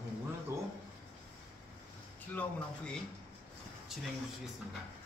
그럼 오늘도 킬러 문항 풀이 진행해 주시겠습니다.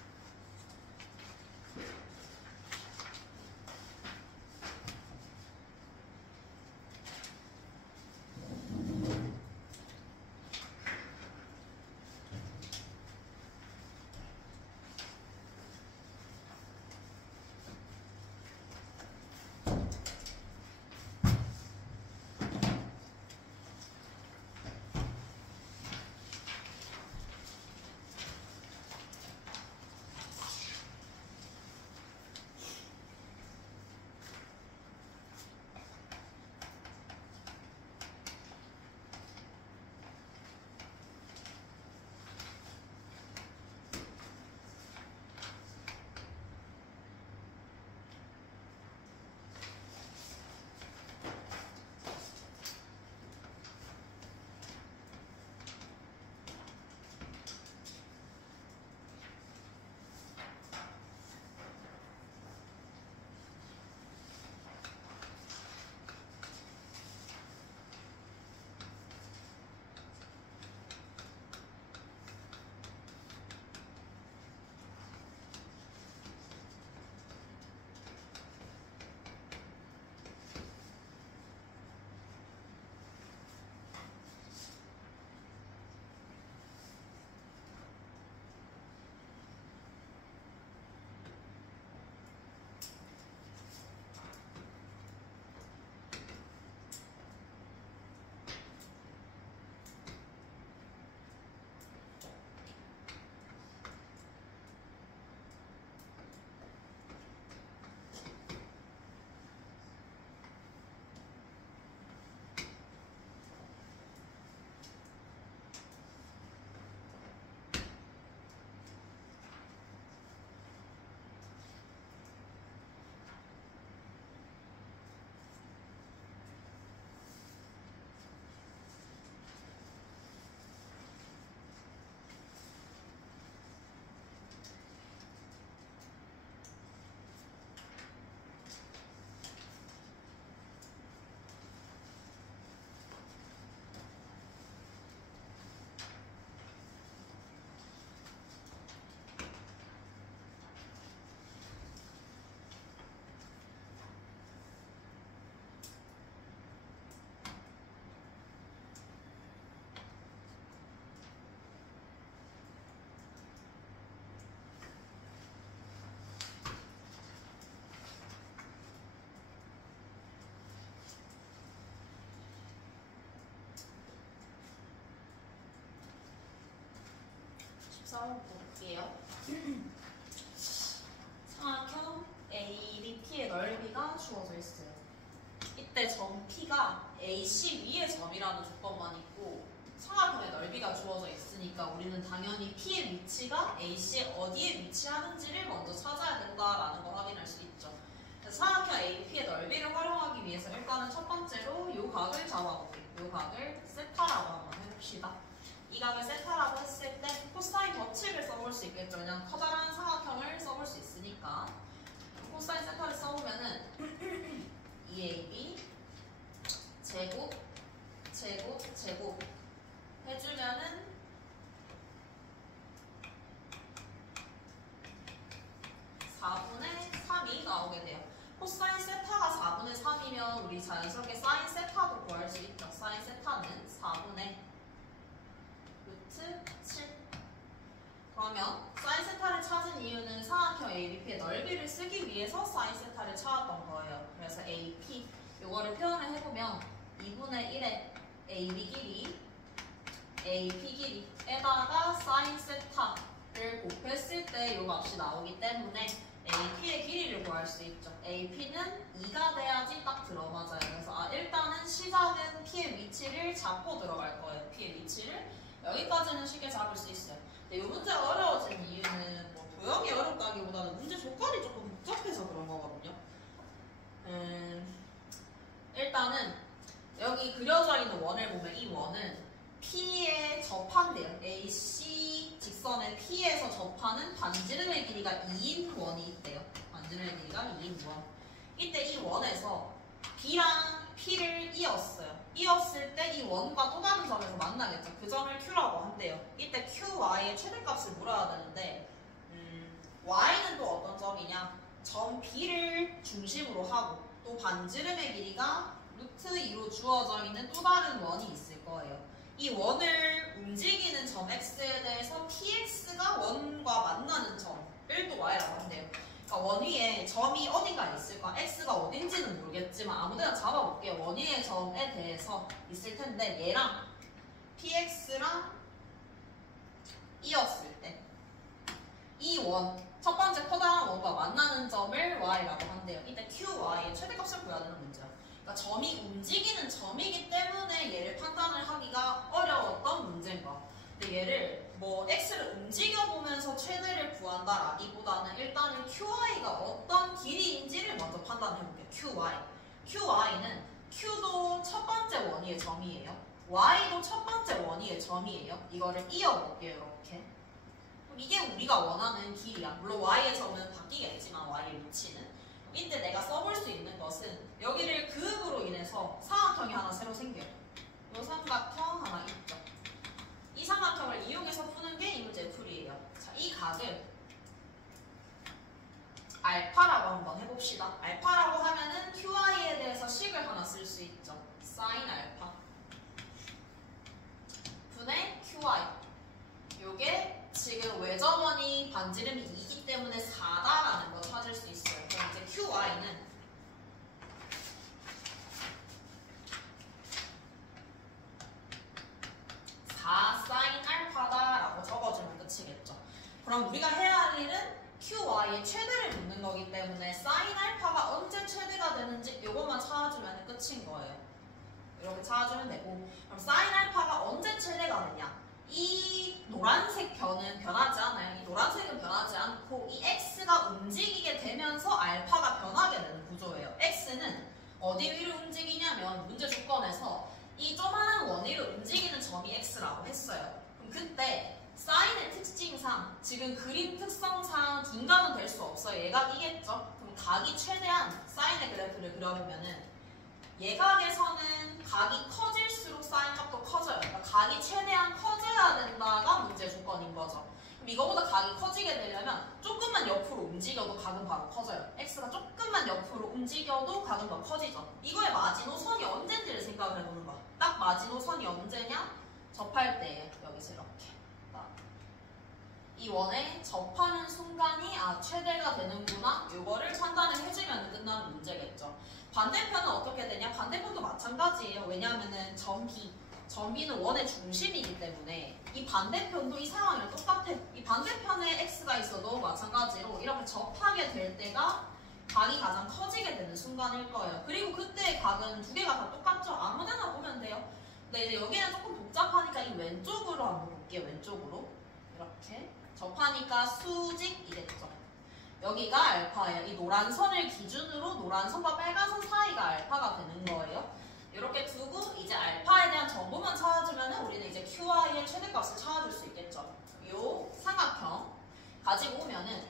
한번 볼게요. 삼각형 ABP의 넓이가 주어져 있어요. 이때 점 P가 AC 위의 점이라는 조건만 있고 삼각형의 넓이가 주어져 있으니까 우리는 당연히 P의 위치가 AC에 어디에 위치하는지를 먼저 찾아야 된다라는 걸 확인할 수 있죠. 그래서 삼각형 ABP의 넓이를 활용하기 위해서 일단은 첫 번째로 이 각을 잡아볼게요. 이 각을 세타라고 한번 해봅시다. 이 각을 세타라고 했을 때 코사인 법칙을 써볼 수 있겠죠. 그냥 커다란 삼각형을 써볼 수 있으니까 코사인 세타를 써보면은 2AB 제곱 제곱 제곱 해주면은 4분의 3이 나오게 돼요. 코사인 세타가 4분의 3이면 우리 자연스럽게 사인 세타도 구할 수 있죠. 사인 세타는 4분의 루트 7. 그러면 사인 세타를 찾은 이유는 삼각형 ABP의 넓이를 쓰기 위해서 사인 세타를 찾았던 거예요. 그래서 AP 이거를 표현을 해보면 2분의 1의 AB 길이 AP 길이에다가 사인 세타를 곱했을 때 이 값이 나오기 때문에 AP의 길이를 구할 수 있죠. AP는 2가 돼야지 딱 들어맞아요. 그래서 일단은 시작은 P의 위치를 잡고 들어갈 거예요. P의 위치를 여기까지는 쉽게 잡을 수 있어요. 근데 이 문제가 어려워진 이유는 뭐 도형이 어렵다기보다는 문제 조건이 조금 복잡해서 그런 거거든요. 일단은 여기 그려져 있는 원을 보면 이 원은 P에 접한대요. AC 직선의 P에서 접하는 반지름의 길이가 2인 원이 있대요. 반지름의 길이가 2인 원. 이때 이 원에서 B랑 P를 이었어요. 이었을 때 이 원과 또 다른 점에서 만나겠죠. 그 점을 Q라고 한대요. 이때 QY의 최대값을 물어야 되는데 Y는 또 어떤 점이냐? 점 B를 중심으로 하고 또 반지름의 길이가 루트 2로 주어져 있는 또 다른 원이 있을 거예요. 이 원을 움직이는 점 X에 대해서 PX가 원과 만나는 점을 또 Y라고 한대요. 그러니까 원 위에 점이 어딘가에 있을 거야. X가 어딘지는 모르겠지만 아무데나 잡아볼게요. 원 위의 점에 대해서 있을 텐데 얘랑 PX랑 이었을 때 이 원, 첫 번째 커다란 원과 만나는 점을 Y라고 한대요. 이때 QY의 최대값을 구해야 되는 문제야. 그러니까 점이 움직이는 점이기 때문에 얘를 판단을 하기가 어려웠던 문제인 거야. 근데 얘를 뭐 X를 움직여보면서 최대를 구한다라기보다는 일단은 QY가 어떤 길이인지를 먼저 판단해볼게요. QY는 Q도 첫 번째 원위의 점이에요. Y도 첫 번째 원위의 점이에요. 이거를 이어볼게요. 이렇게. 이게 우리가 원하는 길이야. 물론 Y의 점은 바뀌겠지만 Y의 위치는. 이때 내가 써볼 수 있는 것은 여기를 그음으로 인해서 삼각형이 하나 새로 생겨요. 이 삼각형 하나 있죠. 이 삼각형을 이용해서 푸는 게 이 문제의 풀이에요. 자, 이 각을 알파라고 한번 해봅시다. 알파라고 하면은 QI에 대해서 식을 하나 쓸 수 있죠. sin 알파 분의 QI. 요게 지금 외접원이 반지름이 2이기 때문에 4다라는 거 찾을 수 있어요. 그럼 이제 QY는 4 sin 알파다라고 적어주면 끝이겠죠. 그럼 우리가 해야 할 일은 QY의 최대를 묻는 거기 때문에 sin 알파가 언제 최대가 되는지 이것만 찾아주면 끝인 거예요. 이렇게 찾아주면 되고, 그럼 sin 알파가 언제 최대가 되냐? 이 노란색 변은 변하지 않아요. 이 노란색은 변하지 않고 이 X가 움직이게 되면서 알파가 변하게 되는 구조예요. X는 어디 위로 움직이냐면 문제 조건에서 이 조그마한 원위로 움직이는 점이 X라고 했어요. 그럼 그때 사인의 특징상 지금 그림 특성상 둔감은 될 수 없어요. 예각이겠죠. 그럼 각이 최대한 사인의 그래프를 그려보면은 예각에서는 각이 커질수록 사인 값도 커져요. 그러니까 각이 최대한 커져야 된다가 문제 조건인 거죠. 그럼 이거보다 각이 커지게 되려면 조금만 옆으로 움직여도 각은 바로 커져요. X가 조금만 옆으로 움직여도 각은 더 커지죠. 이거의 마지노선이 언제인지를 생각을 해보는 거야. 딱 마지노선이 언제냐? 접할 때예요. 여기서 이렇게. 이 원에 접하는 순간이 최대가 되는구나. 이거를 판단을 해주면 끝나는 문제겠죠. 반대편은 어떻게 되냐? 반대편도 마찬가지예요. 왜냐하면은 점 B는 원의 중심이기 때문에 이 반대편도 이 상황이랑 똑같아. 이 반대편에 X가 있어도 마찬가지로 이렇게 접하게 될 때가 각이 가장 커지게 되는 순간일 거예요. 그리고 그때의 각은 두 개가 다 똑같죠? 아무데나 보면 돼요. 근데 이제 여기는 조금 복잡하니까 이 왼쪽으로 한번 볼게요. 왼쪽으로 이렇게 접하니까 수직이겠죠. 여기가 알파예요. 이 노란 선을 기준으로 노란 선과 빨간 선 사이가 알파가 되는 거예요. 이렇게 두고 이제 알파에 대한 정보만 찾아주면 우리는 이제 QI의 최대값을 찾아줄 수 있겠죠. 요 삼각형 가지고 오면은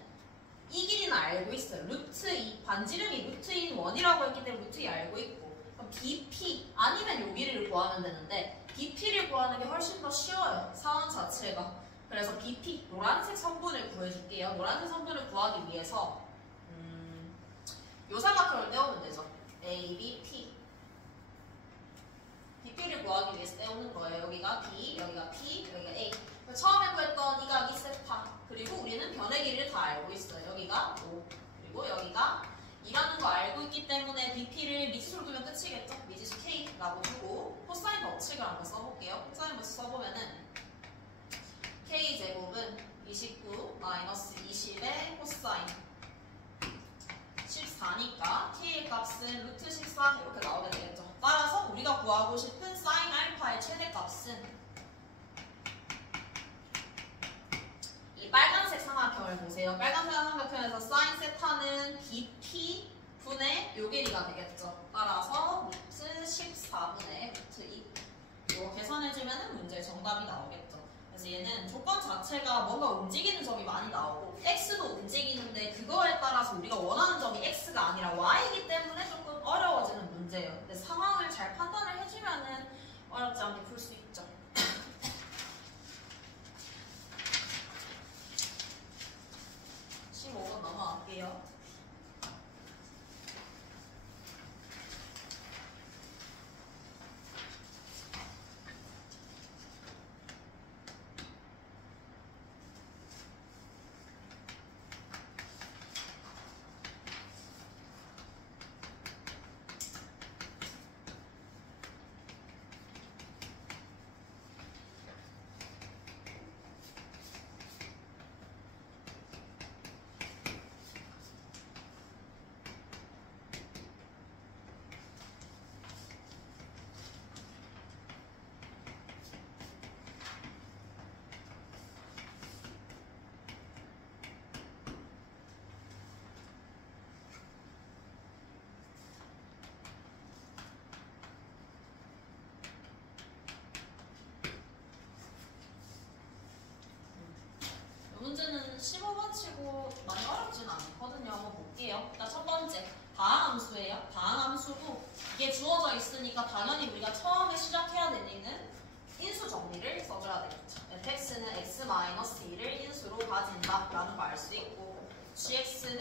이 길이는 알고 있어요. 루트 2, 반지름이 루트 2인 원이라고 했기 때문에 루트 2 알고 있고, 그럼 BP 아니면 요 길이를 구하면 되는데 BP를 구하는 게 훨씬 더 쉬워요. 상황 자체가. 그래서 BP, 노란색 성분을 구해줄게요. 노란색 성분을 구하기 위해서 요 삼각형을 떼우면 되죠. A, B, P. BP를 구하기 위해서 떼우는 거예요. 여기가 B, 여기가 P, 여기가 A. 처음에 구했던 이 각이 세타. 그리고 우리는 변의 길이를 다 알고 있어요. 여기가 5, 그리고 여기가 2라는 거 알고 있기 때문에 BP를 미지수로 두면 끝이겠죠. 미지수 K라고 두고 코사인 법칙을 한번 써볼게요. 코사인 법칙 써보면은 K제곱은 29 마이너스 20의 코사인 14니까 K의 값은 루트 14 이렇게 나오게 되겠죠. 따라서 우리가 구하고 싶은 사인 알파의 최대값은 이 빨간색 삼각형을 보세요. 빨간색 삼각형에서 사인 세타는 BP 분의 요 길이가 되겠죠. 따라서 루트 14분의 루트 2 이거 계산해주면 문제의 정답이 나오겠죠. 문제는 조건 자체가 뭔가 움직이는 점이 많이 나오고 x도 움직이는데 그거에 따라서 우리가 원하는 점이 x가 아니라 y이기 때문에 조금 어려워지는 문제예요. 근데 상황을 잘 판단을 해주면은 어렵지 않게 풀 수 있죠. 15번 넘어갈게요. 문제는 15번 치고 많이 어렵진 않거든요. 한번 볼게요. 일단 첫 번째, 다항함수예요. 다항함수고 이게 주어져 있으니까 당연히 우리가 처음에 시작해야 되는 인수 정리를 써줘야 되겠죠. fx는 x-1을 인수로 가진다 라는 거 알 수 있고 gx는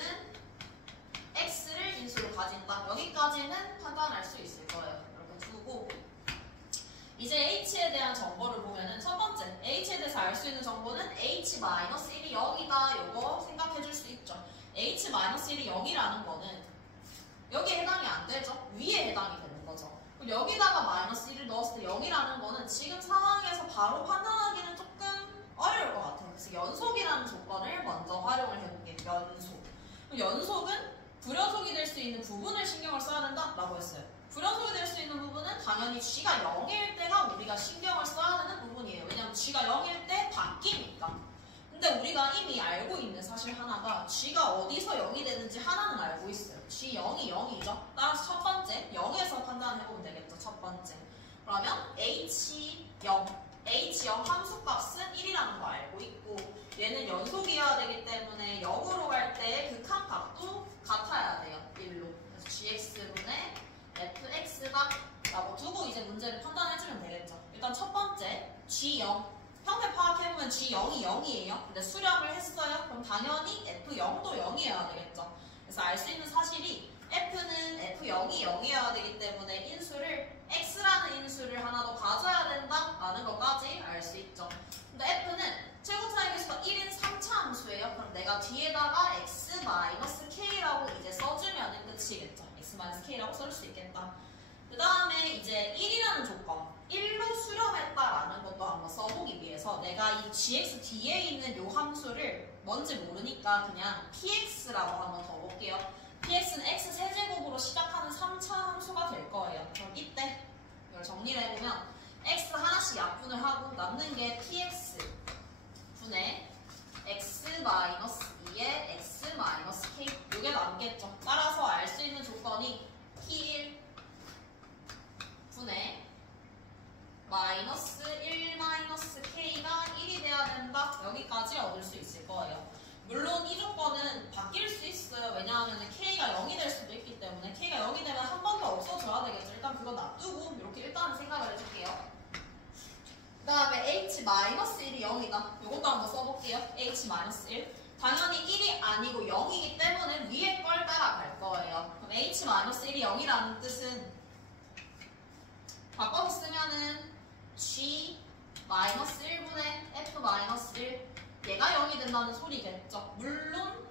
x를 인수로 가진다. 여기까지는 판단할 수 있을 거예요. 이렇게 두고 이제 h에 대한 정보를 보면은 첫 번째, h에 대해서 알 수 있는 정보는 h-1이 0이다. 요거 생각해 줄 수 있죠. h-1이 0이라는 거는 여기에 해당이 안 되죠. 위에 해당이 되는 거죠. 그럼 여기다가 -1을 넣었을 때 0이라는 거는 지금 상황에서 바로 판단하기는 조금 어려울 것 같아요. 그래서 연속이라는 조건을 먼저 활용을 해볼게요. 연속. 그럼 연속은 불연속이 될 수 있는 부분을 신경을 써야 된다라고 했어요. 불연속이 될 수 있는 부분은 당연히 g가 0일 때가 우리가 신경을 써야 되는 부분이에요. 왜냐하면 g가 0일 때 바뀌니까. 근데 우리가 이미 알고 있는 사실 하나가 g가 어디서 0이 되는지 하나는 알고 있어요. g 0이 0이죠. 따라서 첫 번째 0에서 판단해보면 되겠죠. 첫 번째. 그러면 h0 함수값은 1이라는 거 알고 있고 얘는 연속이어야 되기 때문에 0으로 갈 때 극한값도 같아야 돼요. 1로. 그래서 gx분의 fx다 라고 두고 이제 문제를 판단해주면 되겠죠. 일단 첫 번째 g0 형태 파악해보면 g0이 0이에요. 근데 수렴을 했어요. 그럼 당연히 f0도 0이어야 되겠죠. 그래서 알 수 있는 사실이 f는 f0이 0이어야 되기 때문에 인수를 x라는 인수를 하나 더 가져야 된다라는 것까지 알 수 있죠. 근데 f는 최고차이계수가 1인 3차 함수예요. 그럼 내가 뒤에다가 x-k라고 이제 써주면 끝이겠죠. x-k라고 써줄 수 있겠다. 그 다음에 이제 1이라는 조건 1로 수렴했다라는 것도 한번 써보기 위해서 내가 이 gx 뒤에 있는 요 함수를 뭔지 모르니까 그냥 px라고 한번 더 볼게요. px는 x 세제곱으로 시작하는 3차 함수가 될 거예요. 그럼 이때 이걸 정리를 해보면 x 하나씩 약분을 하고 남는 게 px 분의 x-2의 x-k 이게 남겠죠. 따라서 알 수 있는 조건이 p1 분의 -1-k가 1이 돼야 된다. 여기까지 얻을 수 있을 거예요. 물론 이 조건은 바뀔 수 있어요. 왜냐하면 k가 0이 될 수도 있기 때문에 k가 0이 되면 한 번 더 없어져야 되겠죠. 일단 그거 놔두고 이렇게 일단은 생각을 해줄게요. 그 다음에 h-1이 0이다. 이것도 한번 써볼게요. h-1 당연히 1이 아니고 0이기 때문에 위에 걸 따라갈 거예요. 그럼 h-1이 0이라는 뜻은 바꿔서 쓰면은 g-1분의 f-1 얘가 0이 된다는 소리겠죠. 물론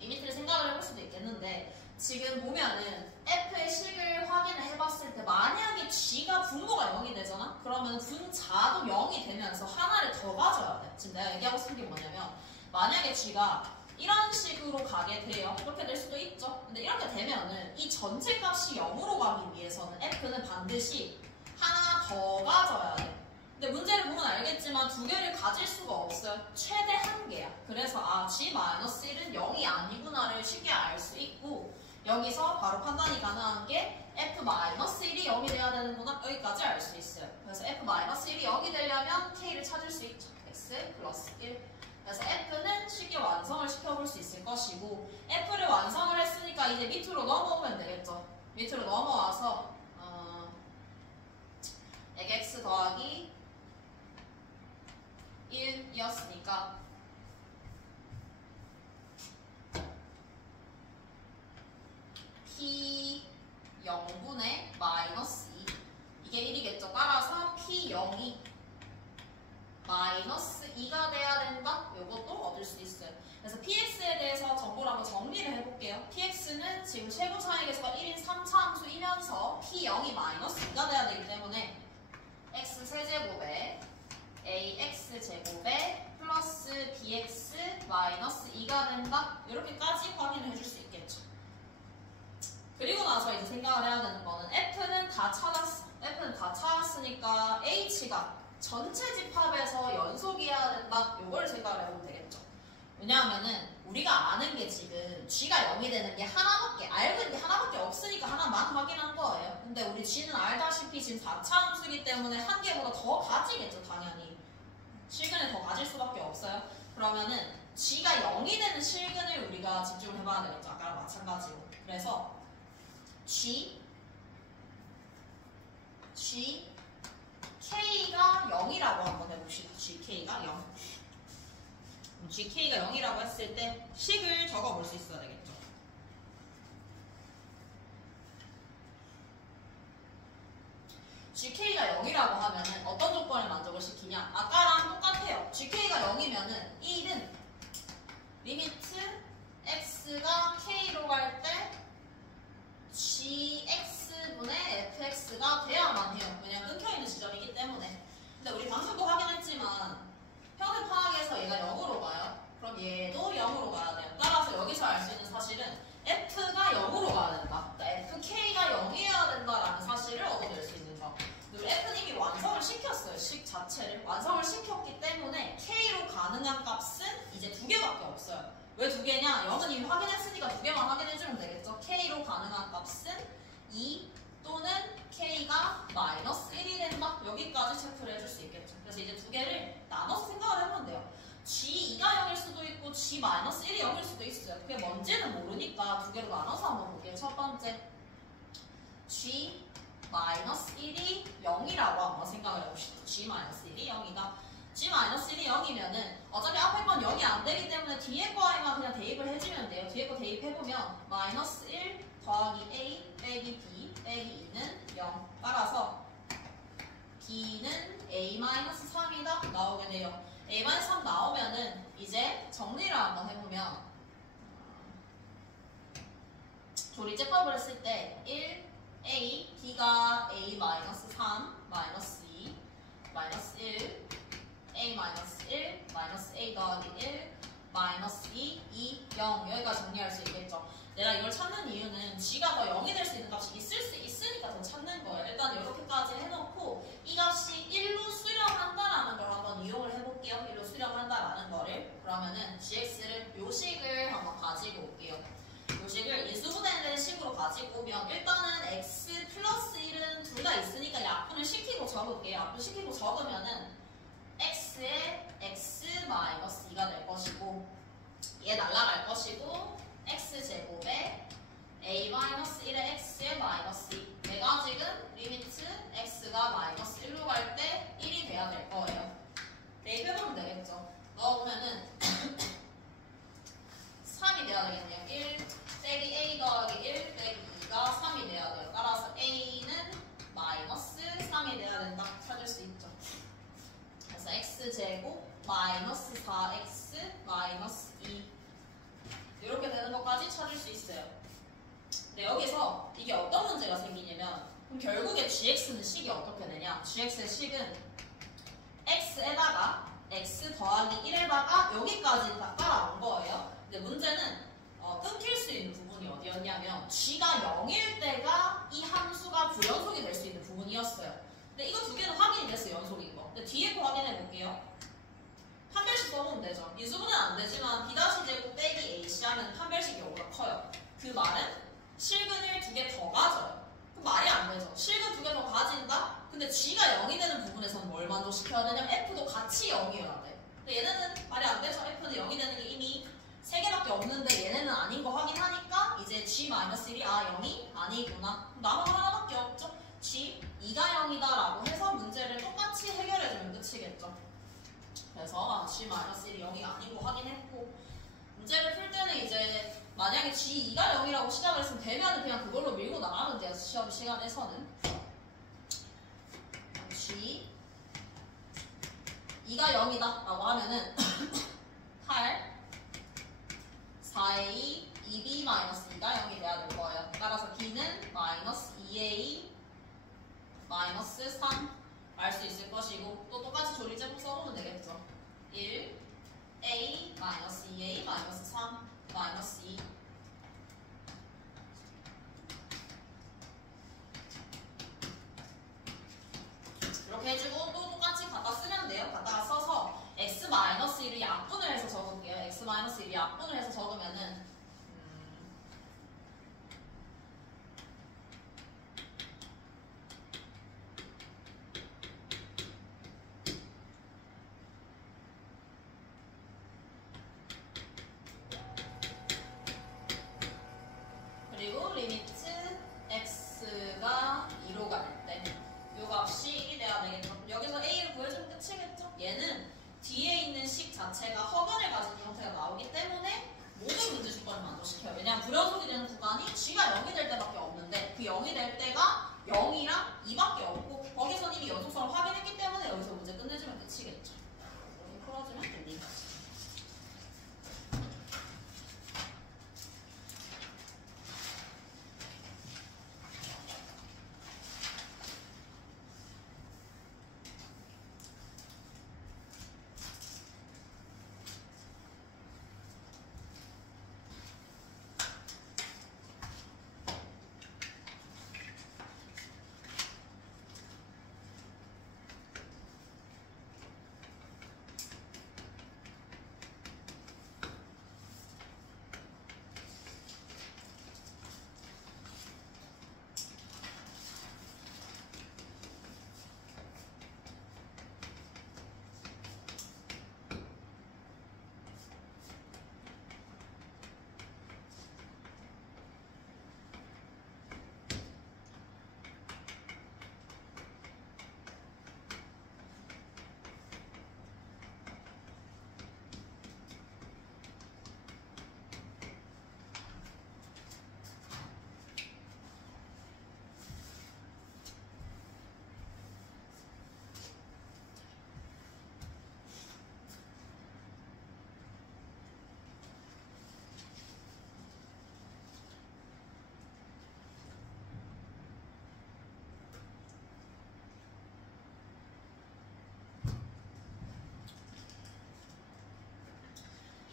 이 밑을 생각을 해볼 수도 있겠는데 지금 보면은 f의 식을 확인을 해봤을 때 만약에 g가 분모가 0이 되잖아? 그러면 분자도 0이 되면서 하나를 더 가져야 돼. 지금 내가 얘기하고 싶은 게 뭐냐면 만약에 g가 이런 식으로 가게 돼요. 이렇게 될 수도 있죠. 근데 이렇게 되면은 이 전체 값이 0으로 가기 위해서는 f는 반드시 하나 더 가져야 돼. 근데 문제를 보면 알겠지만 두 개를 가질 수가 없어요. 최대 한 개야. 그래서 g-1은 0이 아니구나를 쉽게 알 수 있고 여기서 바로 판단이 가능한 게 f-1이 0이 돼야 되는구나 여기까지 알 수 있어요. 그래서 f-1이 0이 되려면 k를 찾을 수 있죠. x 플러스 1. 그래서 f는 쉽게 완성을 시켜볼 수 있을 것이고 f를 완성을 했으니까 이제 밑으로 넘어오면 되겠죠. 밑으로 넘어와서 x 더하기 1이었으니까 p 0분의 마이너스 2 이게 1이겠죠. 따라서 p0이 마이너스 2가 돼야 된다. 이것도 얻을 수 있어요. 그래서 px에 대해서 정보를 한번 정리를 해볼게요. px는 지금 최고차항계수가 1인 3차 함수이면서 p0이 마이너스 2가 돼야 되기 때문에 x 세제곱에 ax 제곱에 플러스 bx 마이너스 2가 된다. 이렇게까지 확인을 해줄 수 있겠죠. 그리고 나서 이제 생각을 해야 되는 거는 f는 다 찾았어. f는 다 찾았으니까 h가 전체 집합에서 연속이어야 된다. 이걸 생각을 해보면 되겠죠. 왜냐하면은 우리가 아는 게 지금 g가 0이 되는 게 하나밖에, 알고 있는 게 하나밖에 없으니까 하나만 확인한 거예요. 근데 우리 g는 알다시피 지금 4차 함수이기 때문에 한 개보다 더 가지겠죠. 당연히 실근을 더 가질 수밖에 없어요. 그러면은 g가 0이 되는 실근을 우리가 집중을 해봐야 되겠죠. 아까랑 마찬가지로. 그래서 gk가 0이라고 한번 해봅시다. gk가 0. gk가 0이라고 했을 때 식을 적어볼 수 있어야 되겠죠. gk가 0이라고 하면은 어떤 조건을 만족을 시키냐? 아까랑 똑같아요. gk가 0이면은 1은 리미트 x가 k로 갈 때 gx분의 fx가 돼야만 해요. 왜냐면 끊겨있는 지점이기 때문에. 근데 우리 방금도 확인했지만 평균 파악에서 얘가 0으로 가요. 그럼 얘도 0으로 가야 돼요. 따라서 여기서 알 수 있는 사실은 f가 0으로 가야 된다. 그러니까 fk가 0이어야 된다라는 사실을 얻어낼 수 있는 점. 그리고 f는 이미 완성을 시켰어요. 식 자체를 완성을 시켰기 때문에 k로 가능한 값은 이제 두 개밖에 없어요. 왜 두 개냐? 0은 이미 확인했으니까 두 개만 확인해주면 되겠죠. k로 가능한 값은 2 또는 k가 마이너스 1이 된다. 여기까지 체크를 해줄 수 있겠죠. 그래서 이제 두 개를 나눠서 생각을 해보면 돼요. g2가 0일 수도 있고 g 마이너스 1이 0일 수도 있어요. 그게 뭔지는 모르니까 두 개로 나눠서 한번 볼게요. 첫 번째 g 마이너스 1이 0이라고 한번 생각을 해봅시다. g 마이너스 1이 0이다. g 마이너스 1이 0이면은 어차피 앞에 건 0이 안 되기 때문에 뒤에 거에만 그냥 대입을 해주면 돼요. 뒤에 거 대입해보면 마이너스 1 더하기 a 빼기 b 빼기 2는 0. 따라서 b는 a-3이다 나오게 돼요. a-3 나오면은 이제 정리를 한번 해보면 조리제법을 했을 때 1, a, b가 a-3, 마이너스 2, 마이너스 1, a-1, 마이너스 a 더하기 1, 마이너스 2, 2, 0 여기까지 정리할 수 있겠죠. 내가 이걸 찾는 이유는 g가 더 0이 될 수 있는 값이 있을 수 있으니까 더 찾는 거예요. 일단 이렇게까지 해놓고 이 값이 1로 수렴한다라는 걸 한번 이용을 해볼게요. 1로 수렴한다라는 거를. 그러면은 gx를 요식을 한번 가지고 올게요. 요식을 이수분해된 식으로 가지고 오면 일단은 x 플러스 1은 둘 다 있으니까 약분을 시키고 적을게요. 약분 시키고 적으면은 x에 x 마이너스 2가 될 것이고 얘 날라갈 것이고 x제곱에 a-1의 x에 마이너스 2 내가 지금 리미트 x가 마이너스 1로 갈 때 1이 돼야 될 거예요. 대입해보면 되겠죠. 넣어보면은 3이 돼야 되겠네요. 1 빼기 a 더하기 1 빼기 2가 3이 돼야 돼요. 따라서 a는 마이너스 3이 돼야 된다. 찾을 수 있죠. 그래서 x제곱 마이너스 4x 마이너스 2 이렇게 되는 것까지 찾을 수 있어요. 근데 여기서 이게 어떤 문제가 생기냐면 그럼 결국에 gx는 식이 어떻게 되냐? gx의 식은 x에다가 x 더하기 1에다가 여기까지 다 따라온 거예요. 근데 문제는 끊길 수 있는 부분이 어디였냐면 g가 0일 때가 이 함수가 부연속이 될 수 있는 부분이었어요. 근데 이거 두 개는 확인이 됐어요. 연속인 거. 근데 뒤에 거 확인해 볼게요. 판별식 써보면 되죠. 인수분해는 안 되지만 b-제곱 빼기 ac 하면 판별식 경우가 커요. 그 말은 실근을 두 개 더 가져요. 그 말이 안 되죠. 실근 두 개 더 가진다? 근데 g가 0이 되는 부분에서는 뭘 만족시켜야 되냐면 f도 같이 0이어야 돼. 근데 얘네는 말이 안 되죠. F는 0이 되는 게 이미 3개밖에 없는데 얘네는 아닌 거 확인하니까 이제 G-1이 0이 아니구나. 남은 거 하나밖에 없죠. G 2가 0이다 라고 해서 문제를 똑같이 해결해주면 끝이겠죠. 그래서 G-1이 0이 아닌 거 확인했고, 문제를 풀 때는 이제 만약에 G2가 0이라고 시작을 했으면 되면은 그냥 그걸로 밀고 나가면 돼요. 시험 시간에서는. G 2가 0이다 라고 하면은 8 4A 2B 마이너스 2가 0이 돼야 될 거예요. 따라서 B는 마이너스 2A 마이너스 3 알 수 있을 것이고, 또 똑같이 조리제곱 써보면 되겠죠. 1 A 마이너스 2A 마이너스 3 마이너스 2. 이렇게 해주고 또 똑같이 갖다 쓰면 돼요. 갖다가 써서 x-1을 약분을 해서 적을게요. x-1을 약분을 해서 적으면은 그리고 리미트 x가 2로 갈 때 요 값이 1이 돼야 되겠죠. 여기서 a를 구해주면 끝이겠죠. 얘는 뒤에 있는 식 자체가 허근을 가진 형태가 나오기 때문에 모든 문제 조건을 만족시켜요. 왜냐하면 불연속이 되는 구간이 g가 0이 될 때밖에 없는데 그 0이 될 때가 0이랑 2밖에 없고, 거기서 이미 연속성을 확인했기 때문에 여기서 문제 끝내주면 끝이겠죠. 이렇게 풀어주면 됩니다.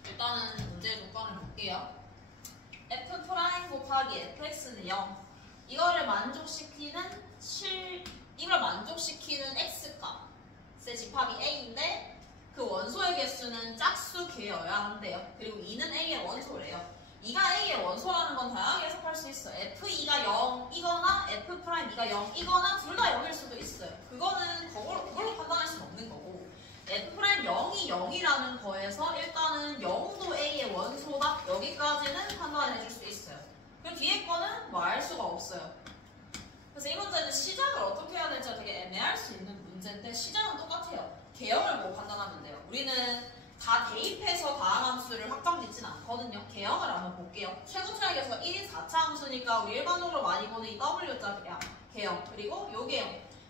일단은 문제의 조건을 볼게요. f 프라임 곱하기 fx는 0. 이거를 만족시키는 x값의 집합이 a인데 그 원소의 개수는 짝수 개여야 한대요. 그리고 2는 a의 원소래요. 2가 a의 원소라는 건 다양하게 해석할 수 있어요. f2가 0이거나 f 프라임 2가 0이거나 둘 다 0일 수도 있어요. 그거는 그걸로 판단할 수는 없는 거고, f 프라임 0이 0이라는 거에서 일단은 0도 a의 원소다, 여기까지는 판단을 해줄 수 있어요. 그럼 뒤에 거는 뭐 알 수가 없어요. 그래서 이 문제는 시작을 어떻게 해야 될지 되게 애매할 수 있는 문제인데, 시작은 똑같아요. 개형을 보고 판단하면 돼요. 우리는 다 대입해서 다항함수를 확정짓진 않거든요. 개형을 한번 볼게요. 최고차익에서 1인 4차 함수니까 우리 일반적으로 많이 보는 이 W자 개형, 그리고 요 개형,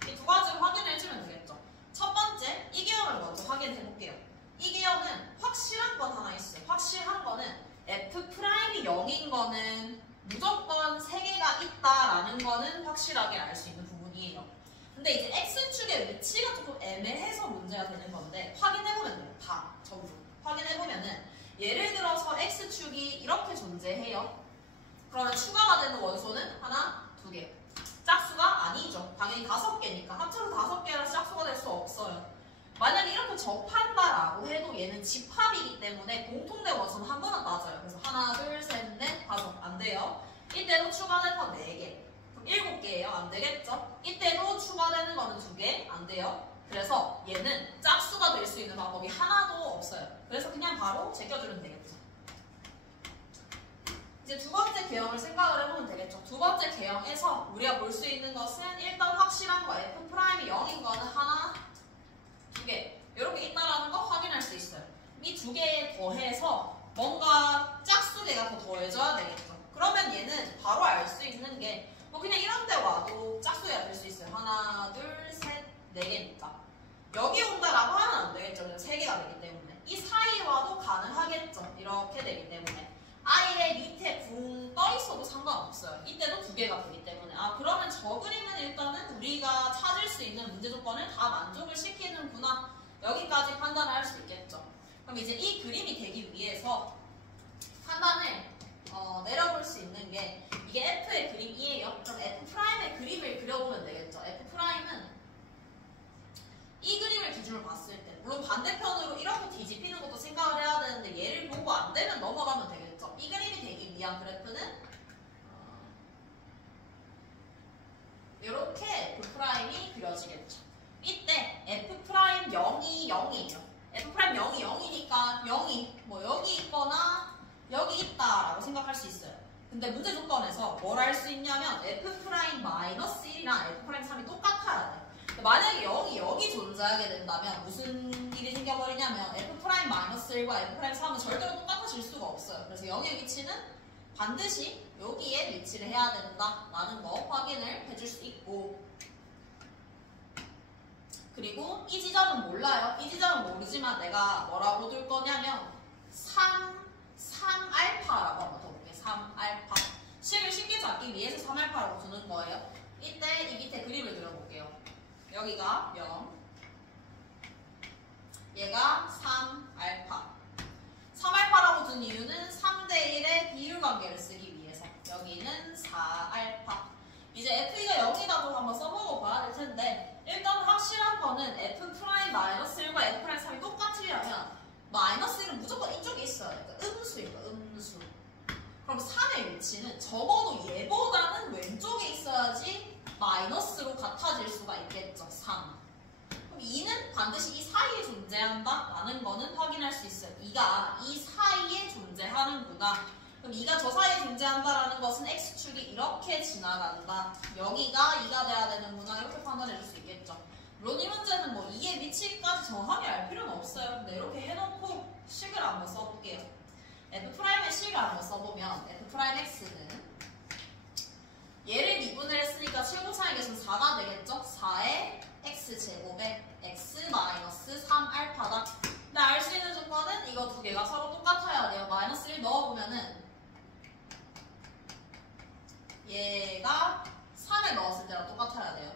이 두 가지를 확인해주면 되겠죠. 첫 번째, 이 개형을 먼저 확인해볼게요. 이 개형은 확실한 건 하나 있어요. 확실한 거는 f 프라임이 0인 거는 무조건 3개가 있다라는 거는 확실하게 알 수 있는 부분이에요. 근데 이제 x축의 위치가 조금 애매해서 문제가 되는 건데, 확인해보면 돼요. 다 전부 확인해보면은, 예를 들어서 x축이 이렇게 존재해요. 그러면 추가가 되는 원소는 하나, 2개. 짝수가 아니죠. 당연히 5개니까 합쳐서 5개라서 짝수가 될 수 없어요. 만약에 이렇게 접한다라고 해도 얘는 집합이기 때문에 공통된 원소는 한 번만 따져요. 그래서 하나, 둘, 셋, 넷, 5. 안 돼요. 이때도 추가된 건 4개. 그럼 7개예요. 안 되겠죠? 이때도 추가되는 거는 2개. 안 돼요. 그래서 얘는 짝수가 풀어질 수 있는 방법이 하나도 없어요. 그래서 그냥 바로 제껴주면 되겠죠. 이제 두 번째 개형을 생각을 해보면 되겠죠. 두 번째 개형에서 우리가 볼 수 있는 것은 일단 확실한 거 F'이 0인 거는 하나, 두 개 이렇게 있다라는 거 확인할 수 있어요. 이 두 개에 더해서 뭔가 짝수개가 더 더해져야 되겠죠. 그러면 얘는 바로 알 수 있는 게 뭐 그냥 이런 데 와도 짝수개가 될 수 있어요. 하나, 둘, 셋, 네 개니까. 여기 온다라고 하면 안 되겠죠. 그냥 세 개가 되기 때문에. 이 사이 와도 가능하겠죠. 이렇게 되기 때문에. 아예 밑에 붕 떠 있어도 상관없어요. 이때도 두 개가 되기 때문에. 아, 그러면 저 그림은 일단은 우리가 찾을 수 있는 문제 조건을 다 만족을 시키는구나. 여기까지 판단을 할 수 있겠죠. 그럼 이제 이 그림이 되기 위해서 판단을 내려볼 수 있는 게 이게 F의 그림이에요. 그럼 F'의 그림을 그려보면 되겠죠. F'은 이 그림을 기준으로 봤을 때 물론 반대편으로 이렇게 뒤집히는 것도 생각을 해야 되는데 얘를 보고 안 되면 넘어가면 되겠죠. 이 그림이 되기 위한 그래프는 이렇게 F'이 그려지겠죠. 이때 F'0이 0이에요. F'0이 0이니까 0이 뭐 여기 있거나 여기 있다라고 생각할 수 있어요. 근데 문제 조건에서 뭘 할 수 있냐면 F'-1이랑 F'3이 똑같아야 돼. 만약에 0이 여기 존재하게 된다면 무슨 일이 생겨버리냐면 F'-1과 F'3은 절대로 똑같아질 수가 없어요. 그래서 0의 위치는 반드시 여기에 위치를 해야 된다라는 거 확인을 해줄 수 있고, 그리고 이 지점은 몰라요. 이 지점은 모르지만 내가 뭐라고 둘 거냐면 3알파라고 한번 더 볼게요. 3알파. 식을 쉽게 잡기 위해서 3알파라고 두는 거예요. 이때 이 밑에 그림을 그려볼게요. 여기가 0, 얘가 3알파. 3알파라고 둔 이유는 3대1의 비율관계를 쓰기 위해서. 여기는 4알파. 이제 F가 0이라고 한번 써보고 봐야 될 텐데, 일단 확실한 거는 F'-1과 F'3이 똑같으려면 마이너스 1은 무조건 이쪽에 있어야 돼. 그러니까 음수니까 음수. 그럼 3의 위치는 적어도 얘보다는 왼쪽에 있어야지 마이너스로 같아질 수가 있겠죠. 3. 그럼 2는 반드시 이 사이에 존재한다 라는 거는 확인할 수 있어요. 2가 이 사이에 존재하는구나. 그럼 2가 저 사이에 존재한다라는 것은 X축이 이렇게 지나간다. 여기가 2가 돼야 되는구나. 이렇게 판단해 줄 수 있겠죠. 물론 이 문제는 뭐 2의 위치까지 정확히 알 필요는 없어요. 근데 이렇게 해놓고 식을 한번 써볼게요. F'의 식을 한번 써보면 F'X는 얘를 미분을 했으니까 최고차익에서는 4가 되겠죠? 4의 X제곱에 X-3알파다. 근데 알 수 있는 조건은 이거 두 개가 서로 똑같아야 돼요. 마이너스 1 넣어보면은 얘가 3에 넣었을 때랑 똑같아야 돼요.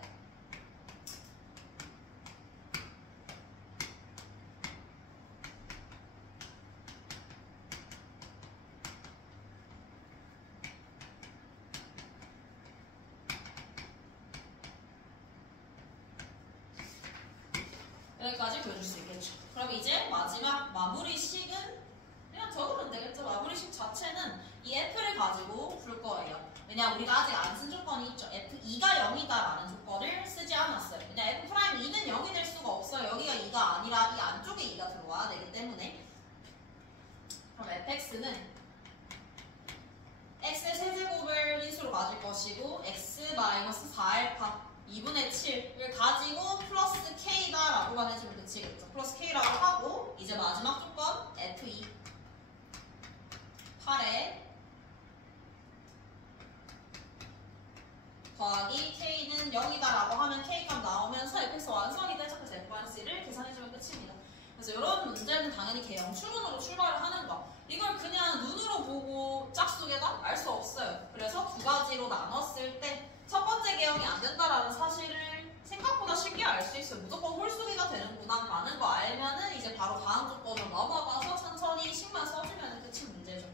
여기까지 보여줄 수 있겠죠. 그럼 이제 마지막 마무리식은 그냥 적으면 되겠죠. 마무리식 자체는 이 F를 가지고 풀 거예요. 왜냐 우리가 아직 안 쓴 조건이 있죠. F2가 0이다 라는 조건을 쓰지 않았어요. 왜냐 F'2는 0이 될 수가 없어요. 여기가 2가 아니라 이 안쪽에 2가 들어와야 되기 때문에. 그럼 Fx는 X의 세제곱을 인수로 가질 것이고 X-4알파 2분의 7을 가지고 플러스 K다 라고만 해주면 그치겠죠. 플러스 K라고 하고 이제 마지막 조건 F2 8에 더하기 K는 0이다 라고 하면 K값 나오면서 Fx 완성이 되죠. 그래서 F-1을 계산해주면 끝입니다. 그래서 이런 문제는 당연히 개형 추론으로 출발을 하는 거. 이걸 그냥 눈으로 보고 짝수계다? 알 수 없어요. 그래서 두 가지로 나눴을 때 첫 번째 개형이 안 된다라는 사실을 생각보다 쉽게 알 수 있어요. 무조건 홀수기가 되는구나 라는 거 알면은 이제 바로 다음 조건으로 넘어가서 천천히 식만 써주면 끝이 문제죠.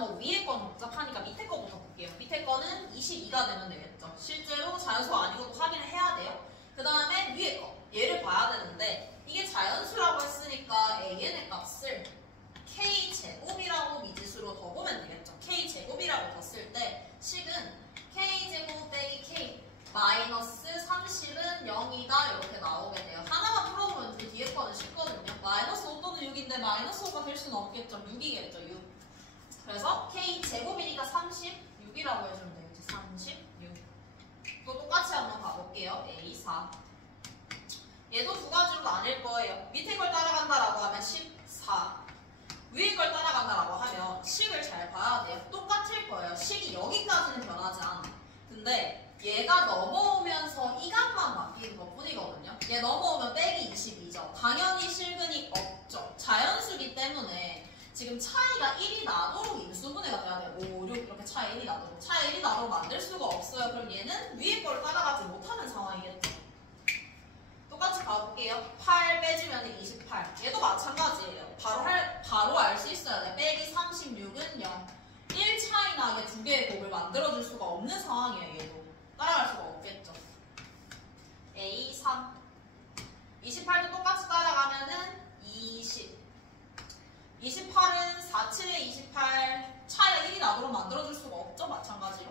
뭐 위에 건 복잡하니까 밑에 거부터 볼게요. 밑에 거는 22가 되면 되겠죠. 실제로 자연수가 아니고도 확인을 해야 돼요. 그 다음에 위에 거 얘를 봐야 되는데 이게 자연수라고 했으니까 AN의 값을 K제곱이라고 미지수로 더 보면 되겠죠. K제곱이라고 더 쓸 때 식은 K제곱 빼기 K 마이너스 30은 0이다 이렇게 나오게 돼요. 하나만 풀어보면 그 뒤에 거는 쉽거든요. 마이너스 5 또는 6인데 마이너스 5가 될 수는 없겠죠. 6이겠죠. 6. 그래서 K제곱이니까 36이라고 해주면 되겠지. 36. 또 똑같이 한번 가볼게요. A4. 얘도 두 가지로 나뉠 거예요. 밑에 걸 따라간다라고 하면 14. 위에 걸 따라간다라고 하면 식을 잘 봐야 돼요. 똑같을 거예요. 식이 여기까지는 변하지 않아. 근데 얘가 넘어오면서 이 값만 바뀌는 것 뿐이거든요. 얘 넘어오면 빼기 22죠. 당연히 실근이 없죠. 자연수기 때문에 지금 차이가 1이 나도록 인수분해가 돼야 돼요. 5, 6 이렇게 차이 1이 나도록. 차이 1이 나도록 만들 수가 없어요. 그럼 얘는 위에 걸 따라가지 못하는 상황이겠죠. 똑같이 가볼게요. 8 빼주면 28. 얘도 마찬가지예요. 바로 알 수 있어야 돼. 빼기 36은 0. 1 차이 나게 두 개의 곱을 만들어줄 수가 없는 상황이에요. 얘도. 따라갈 수가 없겠죠. A3. 28도 똑같이 따라가면은 20. 28은 4, 7에 28. 차이가 1이 나도록 만들어줄 수가 없죠. 마찬가지로.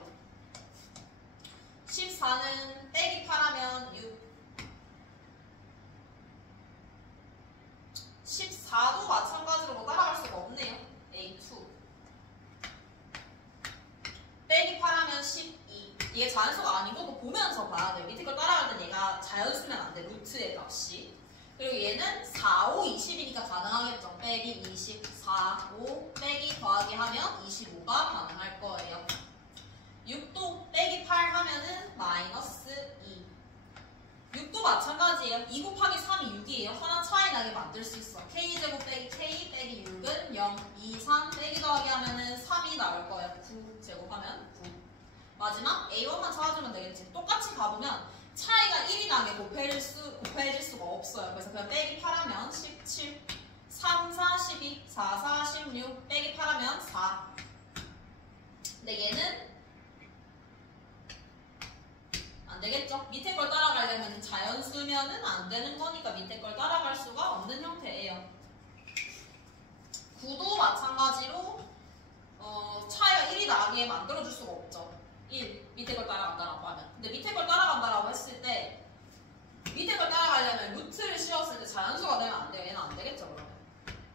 14는 빼기 8하면 6. 14도 마찬가지로 뭐 따라갈 수가 없네요. A2. 빼기 8하면 12. 이게 자연수가 아닌 것도 보면서 봐야 돼요. 밑에 걸 따라갈 땐 얘가 자연수면 안 돼. 루트의 값이. 그리고 얘는 4, 5, 20이니까 가능하겠죠. 빼기 24, 5 빼기 더하기 하면 25가 가능할 거예요. 6도 빼기 8 하면은 마이너스 2. 6도 마찬가지예요. 2 곱하기 3이 6이에요. 하나 차이 나게 만들 수 있어. K제곱 빼기 K 빼기 6은 0. 2, 3 빼기 더하기 하면은 3이 나올 거예요. 9 제곱하면 9. 마지막 A1만 찾아주면 되겠지. 똑같이 가보면 차이가 1이 나게 곱해질 수가 없어요. 그래서 그냥 빼기 8하면 17. 3, 4, 12, 4, 4, 16 빼기 8하면 4. 근데 얘는 안 되겠죠? 밑에 걸 따라가려면 자연수면은 안 되는 거니까 밑에 걸 따라갈 수가 없는 형태예요. 9도 마찬가지로 차이가 1이 나게 만들어줄 수가 없죠. 1. 밑에 걸 따라간다라고 하면. 근데 밑에 걸 따라간다라고 했을 때 밑에 걸 따라가려면 루트를 씌웠을 때 자연수가 되면 안 돼요. 얘는 안 되겠죠, 그러면.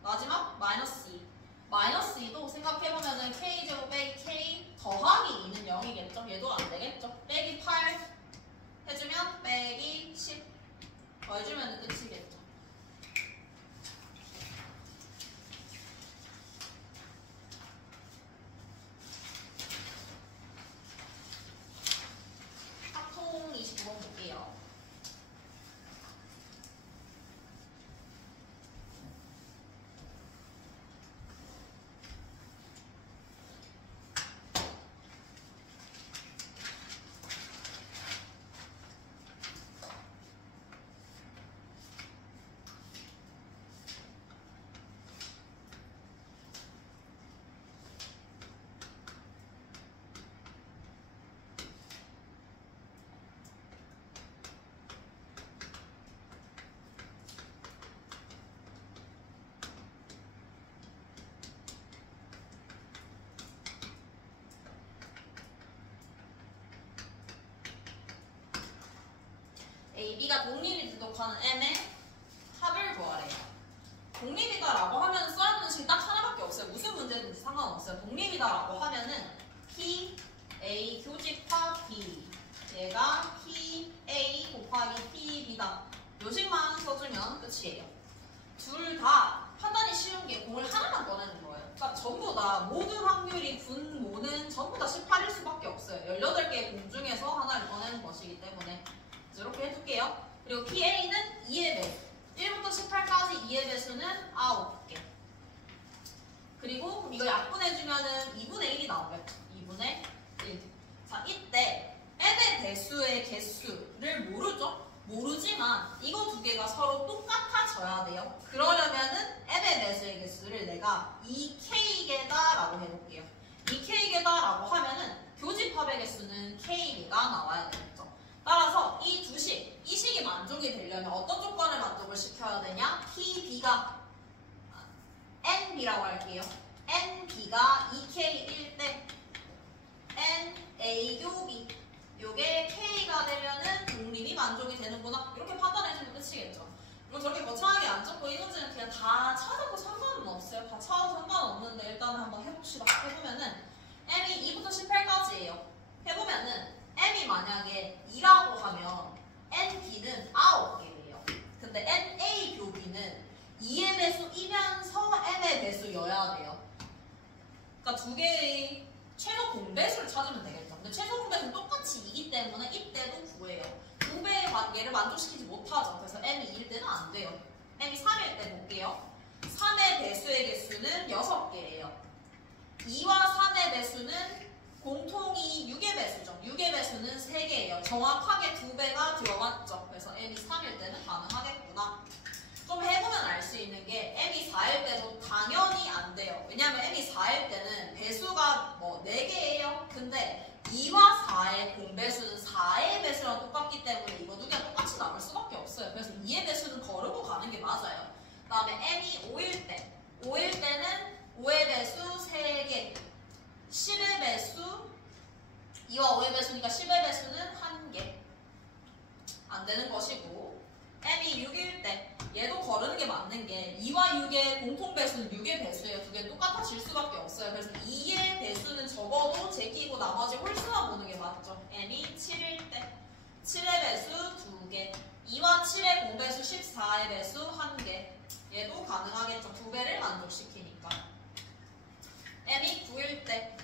마지막 마이너스 2. 마이너스 2도 생각해보면은 K제곱 빼기 K 더하기 2는 0이겠죠? 얘도 안 되겠죠? 빼기 8 해주면 빼기 10 더해주면 끝이겠죠. 합통 29번 볼게요. A, B가 독립이 부족하는 M의 합을 구하래요. 독립이다라고 하면 써야 되는 식이 딱 하나밖에 없어요. 무슨 문제든지 상관없어요. 독립이다라고 하면은 P, A 교집합 B. 얘가 P, A 곱하기 P, B다. 요 식만 써주면 끝이에요. 둘 다 판단이 쉬운 게 공을 하나만 꺼내는 거예요. 그러니까 전부 다 모든 확률이 분모는 전부 다 18일 수밖에 없어요. 18개의 공 중에서 하나를 꺼내는 것이기 때문에 이렇게 해둘게요. 그리고 PA는 2의 배수. 1부터 18까지 2의 배수는 9개. 그리고 이거 약분해주면은 2분의 1이 나오겠죠. 2분의 1. 자, 이때 M의 배수의 개수를 모르죠? 모르지만 이거 두 개가 서로 똑같아져야 돼요. 그러려면은 M의 배수의 개수를 내가 2K개다라고 해볼게요. 2K개다라고 하면은 교집합의 개수는 K개가 나와야 되겠죠. 따라서 이 두 식, 이 식이 만족이 되려면 어떤 조건을 만족을 시켜야 되냐? PB가 NB라고 할게요. NB가 2K일 때 NA 교비 요게 K가 되면은 독립이 만족이 되는구나 이렇게 판단해주면 끝이겠죠. 그리고 저렇게 거창하게 안 적고 이 문제는 그냥 다 찾아도 상관은 없어요. 다 찾아도 상관없는데 일단은 한번 해봅시다. 해보면은 M이 2부터 18까지예요. 해보면은 M이 만약에 2라고 하면 NB는 9개예요. 근데 NA 교비는 2의 배수이면서 M의 배수여야 돼요. 그러니까 두 개의 최소 공배수를 찾으면 되겠죠. 근데 최소 공배수는 똑같이 2기 때문에 이때도 9예요. 2배의 관계를 만족시키지 못하죠. 그래서 M이 2일 때는 안 돼요. M이 3일 때 볼게요. 3의 배수의 개수는 6개예요. 2와 3의 배수는 공통이 6의 배수죠. 6의 배수는 3개예요. 정확하게 2배가 들어갔죠. 그래서 M이 3일 때는 가능하겠구나. 좀 해보면 알 수 있는 게 M이 4일 때도 당연히 안 돼요. 왜냐면 M이 4일 때는 배수가 뭐 4개예요. 근데 2와 4의 공배수는 4의 배수랑 똑같기 때문에 이거 두 개가 똑같이 나올 수밖에 없어요. 그래서 2의 배수는 거르고 가는 게 맞아요. 그 다음에 M이 5일 때 5일 때는 5의 배수 3개 10의 배수 2와 5의 배수니까 10의 배수는 1개 안 되는 것이고 M이 6일 때 얘도 거르는 게 맞는 게 2와 6의 공통 배수는 6의 배수예요. 두 개 똑같아질 수밖에 없어요. 그래서 2의 배수는 적어도 제끼고 나머지 홀수만 보는 게 맞죠. M이 7일 때 7의 배수 2개 2와 7의 공배수 14의 배수 1개 얘도 가능하겠죠. 2배를 만족시키니까. M이 9일 때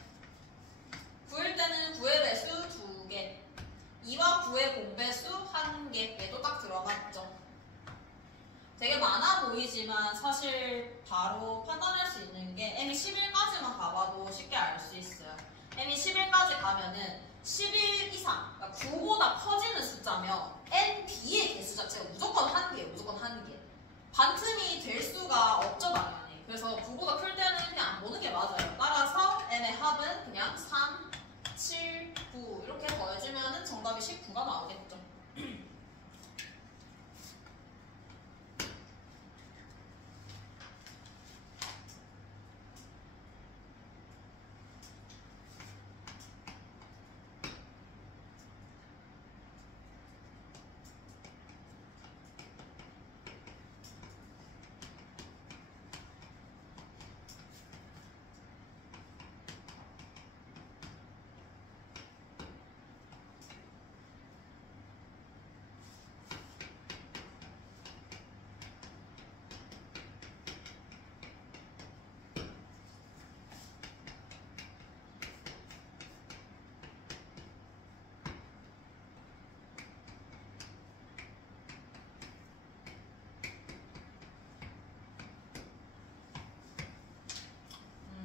9일 때는 9의 배수 2개 2와 9의 공배수 1개 얘도 딱 들어맞죠. 되게 많아 보이지만 사실 바로 판단할 수 있는 게 M이 10일까지만 가봐도 쉽게 알 수 있어요. M이 10일까지 가면은 10일 이상, 그러니까 9보다 커지는 숫자면 NB의 개수 자체가 무조건 1개예요. 무조건 1개. 반틈이 될 수가 없죠, 당연히. 그래서 9보다 클 때는 그냥 안 보는 게 맞아요. 따라서 M의 합은 그냥 3, 7, 9 이렇게 더해주면 정답이 19가 나오겠죠.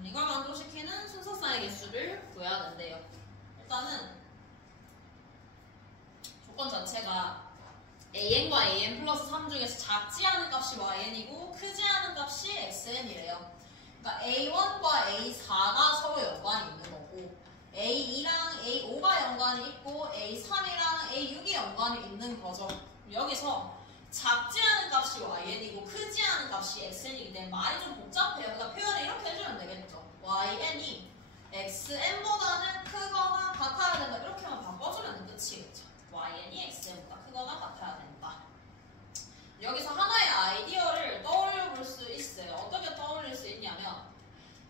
이걸 만족시키는 순서상의 개수를 구해야 된대요. 일단은 조건 자체가 AN과 AN 플러스 3 중에서 작지 않은 값이 YN이고 크지 않은 값이 XN이래요. 그러니까 A1과 A4가 서로 연관이 있는 거고 A2랑 A5가 연관이 있고 A3이랑 A6이 연관이 있는 거죠. 여기서 작지 않은 값이 YN이고 크지 않은 값이 XN이기 때문에 말이 좀 복잡해요. 그러니까 표현을 이렇게 해주면 되겠죠. YN이 XN보다는 크거나 같아야 된다. 이렇게만 바꿔주면 끝이겠죠. YN이 XN보다 크거나 같아야 된다. 여기서 하나의 아이디어를 떠올려 볼 수 있어요. 어떻게 떠올릴 수 있냐면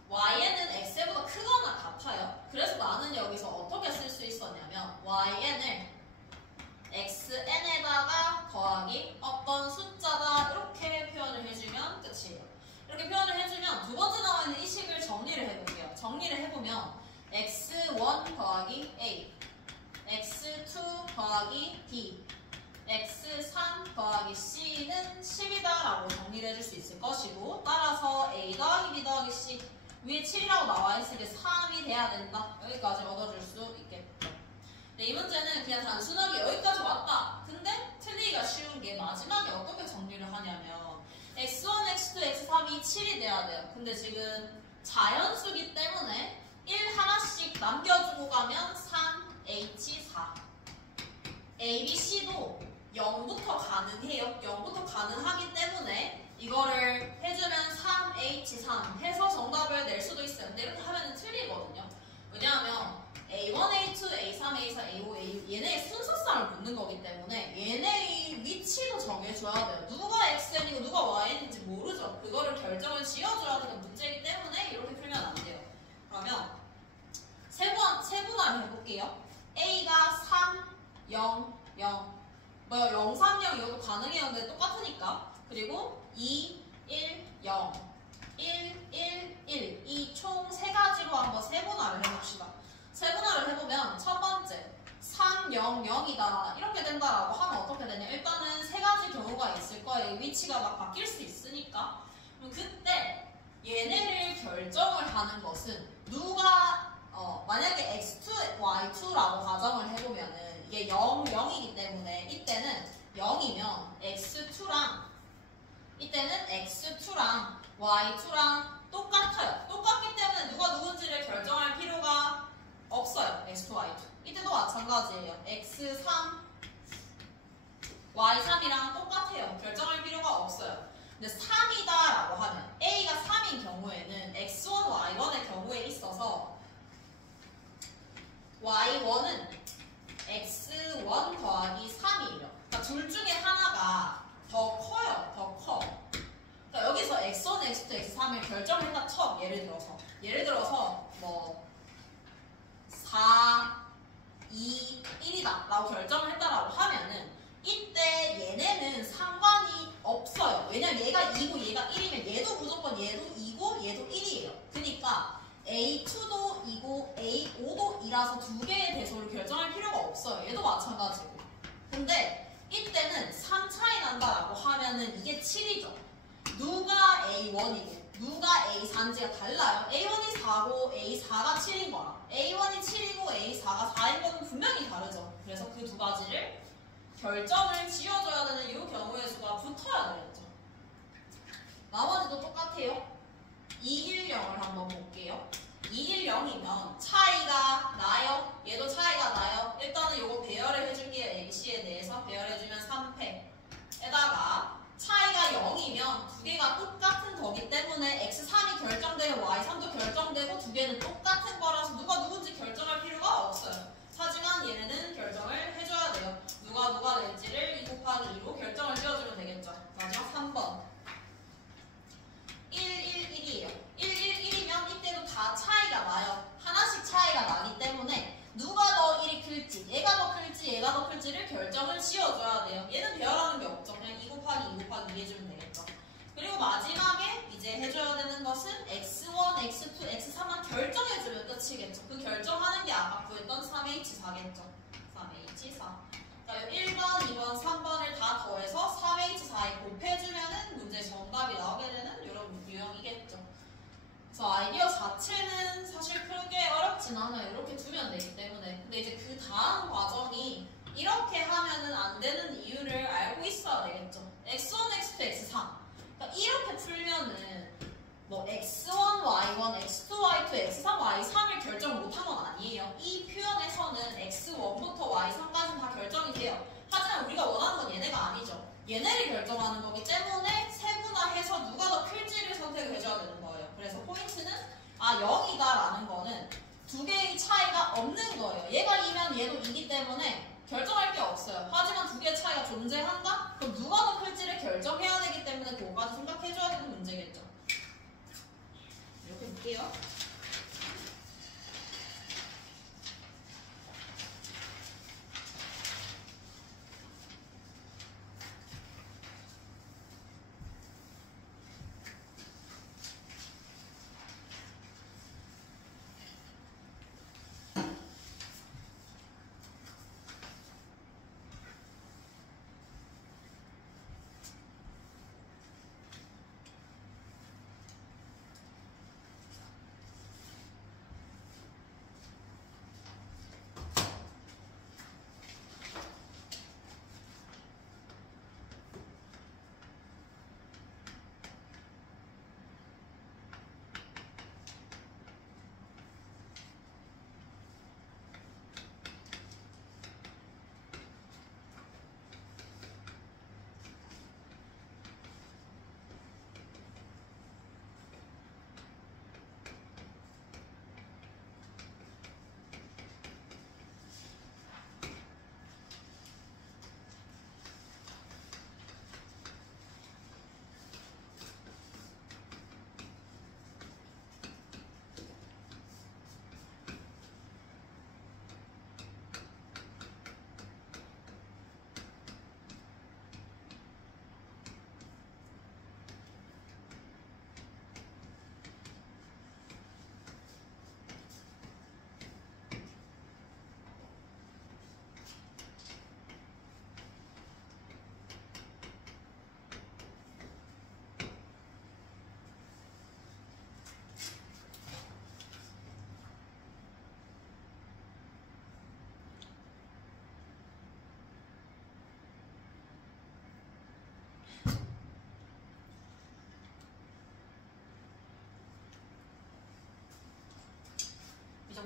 YN은 X보다 크거나 같아요. 그래서 나는 여기서 어떻게 쓸 수 있었냐면 YN을 XN에다가 더하기 어떤 숫자다 이렇게 표현을 해주면 끝이에요. 이렇게 표현을 해주면 두 번째 나와 있는 이 식을 정리를 해볼게요. 정리를 해보면 X1 더하기 A X2 더하기 B X3 더하기 C는 10이다 라고 정리를 해줄 수 있을 것이고 따라서 A 더하기 B 더하기 C 위에 7이라고 나와 있으니 3이 돼야 된다. 여기까지 얻어줄 수 있겠죠. 네, 이 문제는 그냥 단순하게 여기까지 왔다. 근데 틀리기가 쉬운 게 마지막에 어떻게 정리를 하냐면 X1, X2, X3이 7이 돼야 돼요. 근데 지금 자연수기 때문에 1 하나씩 남겨주고 가면 3H4. A, B, C도 0부터 가능해요. 0부터 가능하기 때문에 이거를 해주면 3H3 해서 정답을 낼 수도 있어요. 근데 이렇게 하면 틀리거든요. 왜냐하면 A1, A2, A3, A4, A5, A6 얘네의 순서상을 묻는 거기 때문에 얘네의 위치도 정해줘야 돼요. 누가 XN이고 누가 YN인지 모르죠. 그거를 결정을 지어줘야 되는 문제이기 때문에 이렇게 풀면 안 돼요. 그러면 세분화를 해볼게요. A가 3, 0, 0 0, 3, 0 이것도 가능해요. 근데 똑같으니까. 그리고 2, 1, 0 1, 1, 1 이 총 세 가지로 한번 세분화를 해봅시다. 세분화를 해보면 첫 번째 3, 0, 0이다 이렇게 된다라고 하면 어떻게 되냐. 일단은 세 가지 경우가 있을 거예요. 위치가 막 바뀔 수 있으니까. 그럼 그때 얘네를 결정을 하는 것은 누가 만약에 x2, y2라고 가정을 해보면은 이게 0, 0이기 때문에 이때는 0이면 x2랑 이때는 x2랑 y2랑 똑같아요. 똑같기 때문에 누가 누군지를 결정할 필요가 없어요. x2, y2. 이때도 마찬가지예요. x3, y3이랑 똑같아요. 결정할 필요가 없어요. 근데 3이다 라고 하면 A가 3인 경우에는 x1, y1의 경우에 있어서 y1은 x1 더하기 3이에요. 그러니까 둘 중에 하나가 더 커요. 더 커. 그러니까 여기서 x1, x2, x3을 결정했다 쳐. 예를 들어서 뭐 4, 2, 1이다 라고 결정을 했다라고 하면은 이때 얘네는 상관이 없어요. 왜냐면 얘가 2고 얘가 1이면 얘도 무조건 얘도 2고 얘도 1이에요. 그러니까 A2도 2고 A5도 2라서 두 개의 대소를 결정할 필요가 없어요. 얘도 마찬가지고. 근데 이때는 3 차이 난다라고 하면은 이게 7이죠. 누가 A1이고 누가 A4인지가 달라요. A1이 4고 A4가 7인 거랑 A1이 7이고 A4가 4인 거는 분명히 다르죠. 그래서 그 두 가지를 결정을 지어줘야 되는 이 경우의 수가 붙어야 되겠죠. 나머지도 똑같아요. 210을 한번 볼게요. 210이면 차이가 나요? 얘도 차이가 나요? 일단은 요거 배열을 해줄게요. ABC에 대해서 배열해주면 3패에다가 차이가 0이면 두 개가 똑같은 거기 때문에 x3이 결정되면 y3도 결정되고 두 개는 똑같은 거라서 누가 누군지 결정할 필요가 없어요. 하지만 얘네는 결정을 해줘야 돼요. 누가 낼지를 2 곱하기 2로 결정을 지어주면 되겠죠. 마지막 3번 1, 1, 1이에요. 1, 1, 1이면 이때도 다 차이가 나요. 하나씩 차이가 나기 때문에 누가 더 1이 클지 얘가 더 클지 얘가 더 클지를 결정을 지어줘야 돼요. 얘는 배열하는 게 없죠. 그냥 2 곱하기 2 곱하기 2 해주면 되겠죠. 그리고 마지막에 이제 해줘야 되는 것은 x1, x2, x3만 결정해주면 끝이겠죠. 그 결정하는 게 아까 구했던 3h4겠죠. 3h4. 그러니까 1번, 2번, 3번을 다 더해서 3h4에 곱해주면은 문제 정답이 나오게 되는 이런 유형이겠죠. 그래서 아이디어 자체는 사실 크게 어렵진 않아요. 이렇게 두면 되기 때문에. 근데 이제 그 다음 과정이 이렇게 하면은 안 되는 이유를 알고 있어야 되겠죠. x1, x2, x3. 그러니까 이렇게 풀면은 뭐 x1, y1, x2, y2, x3, y3을 결정 못한 건 아니에요. 이 표현에서는 x1부터 y3까지는 다 결정이 돼요. 하지만 우리가 원하는 건 얘네가 아니죠. 얘네를 결정하는 거기 때문에 세분화해서 누가 더 클지를 선택을 해줘야 되는 거예요. 그래서 포인트는 0이다 라는 거는 두 개의 차이가 없는 거예요. 얘가 2면 얘도 2기 때문에 결정할 게 없어요. 하지만 두 개의 차이가 존재한다? 그럼 누가 더 클지를 결정해야 되기 때문에 그거까지 생각해줘야 되는 문제겠죠. 이렇게 볼게요.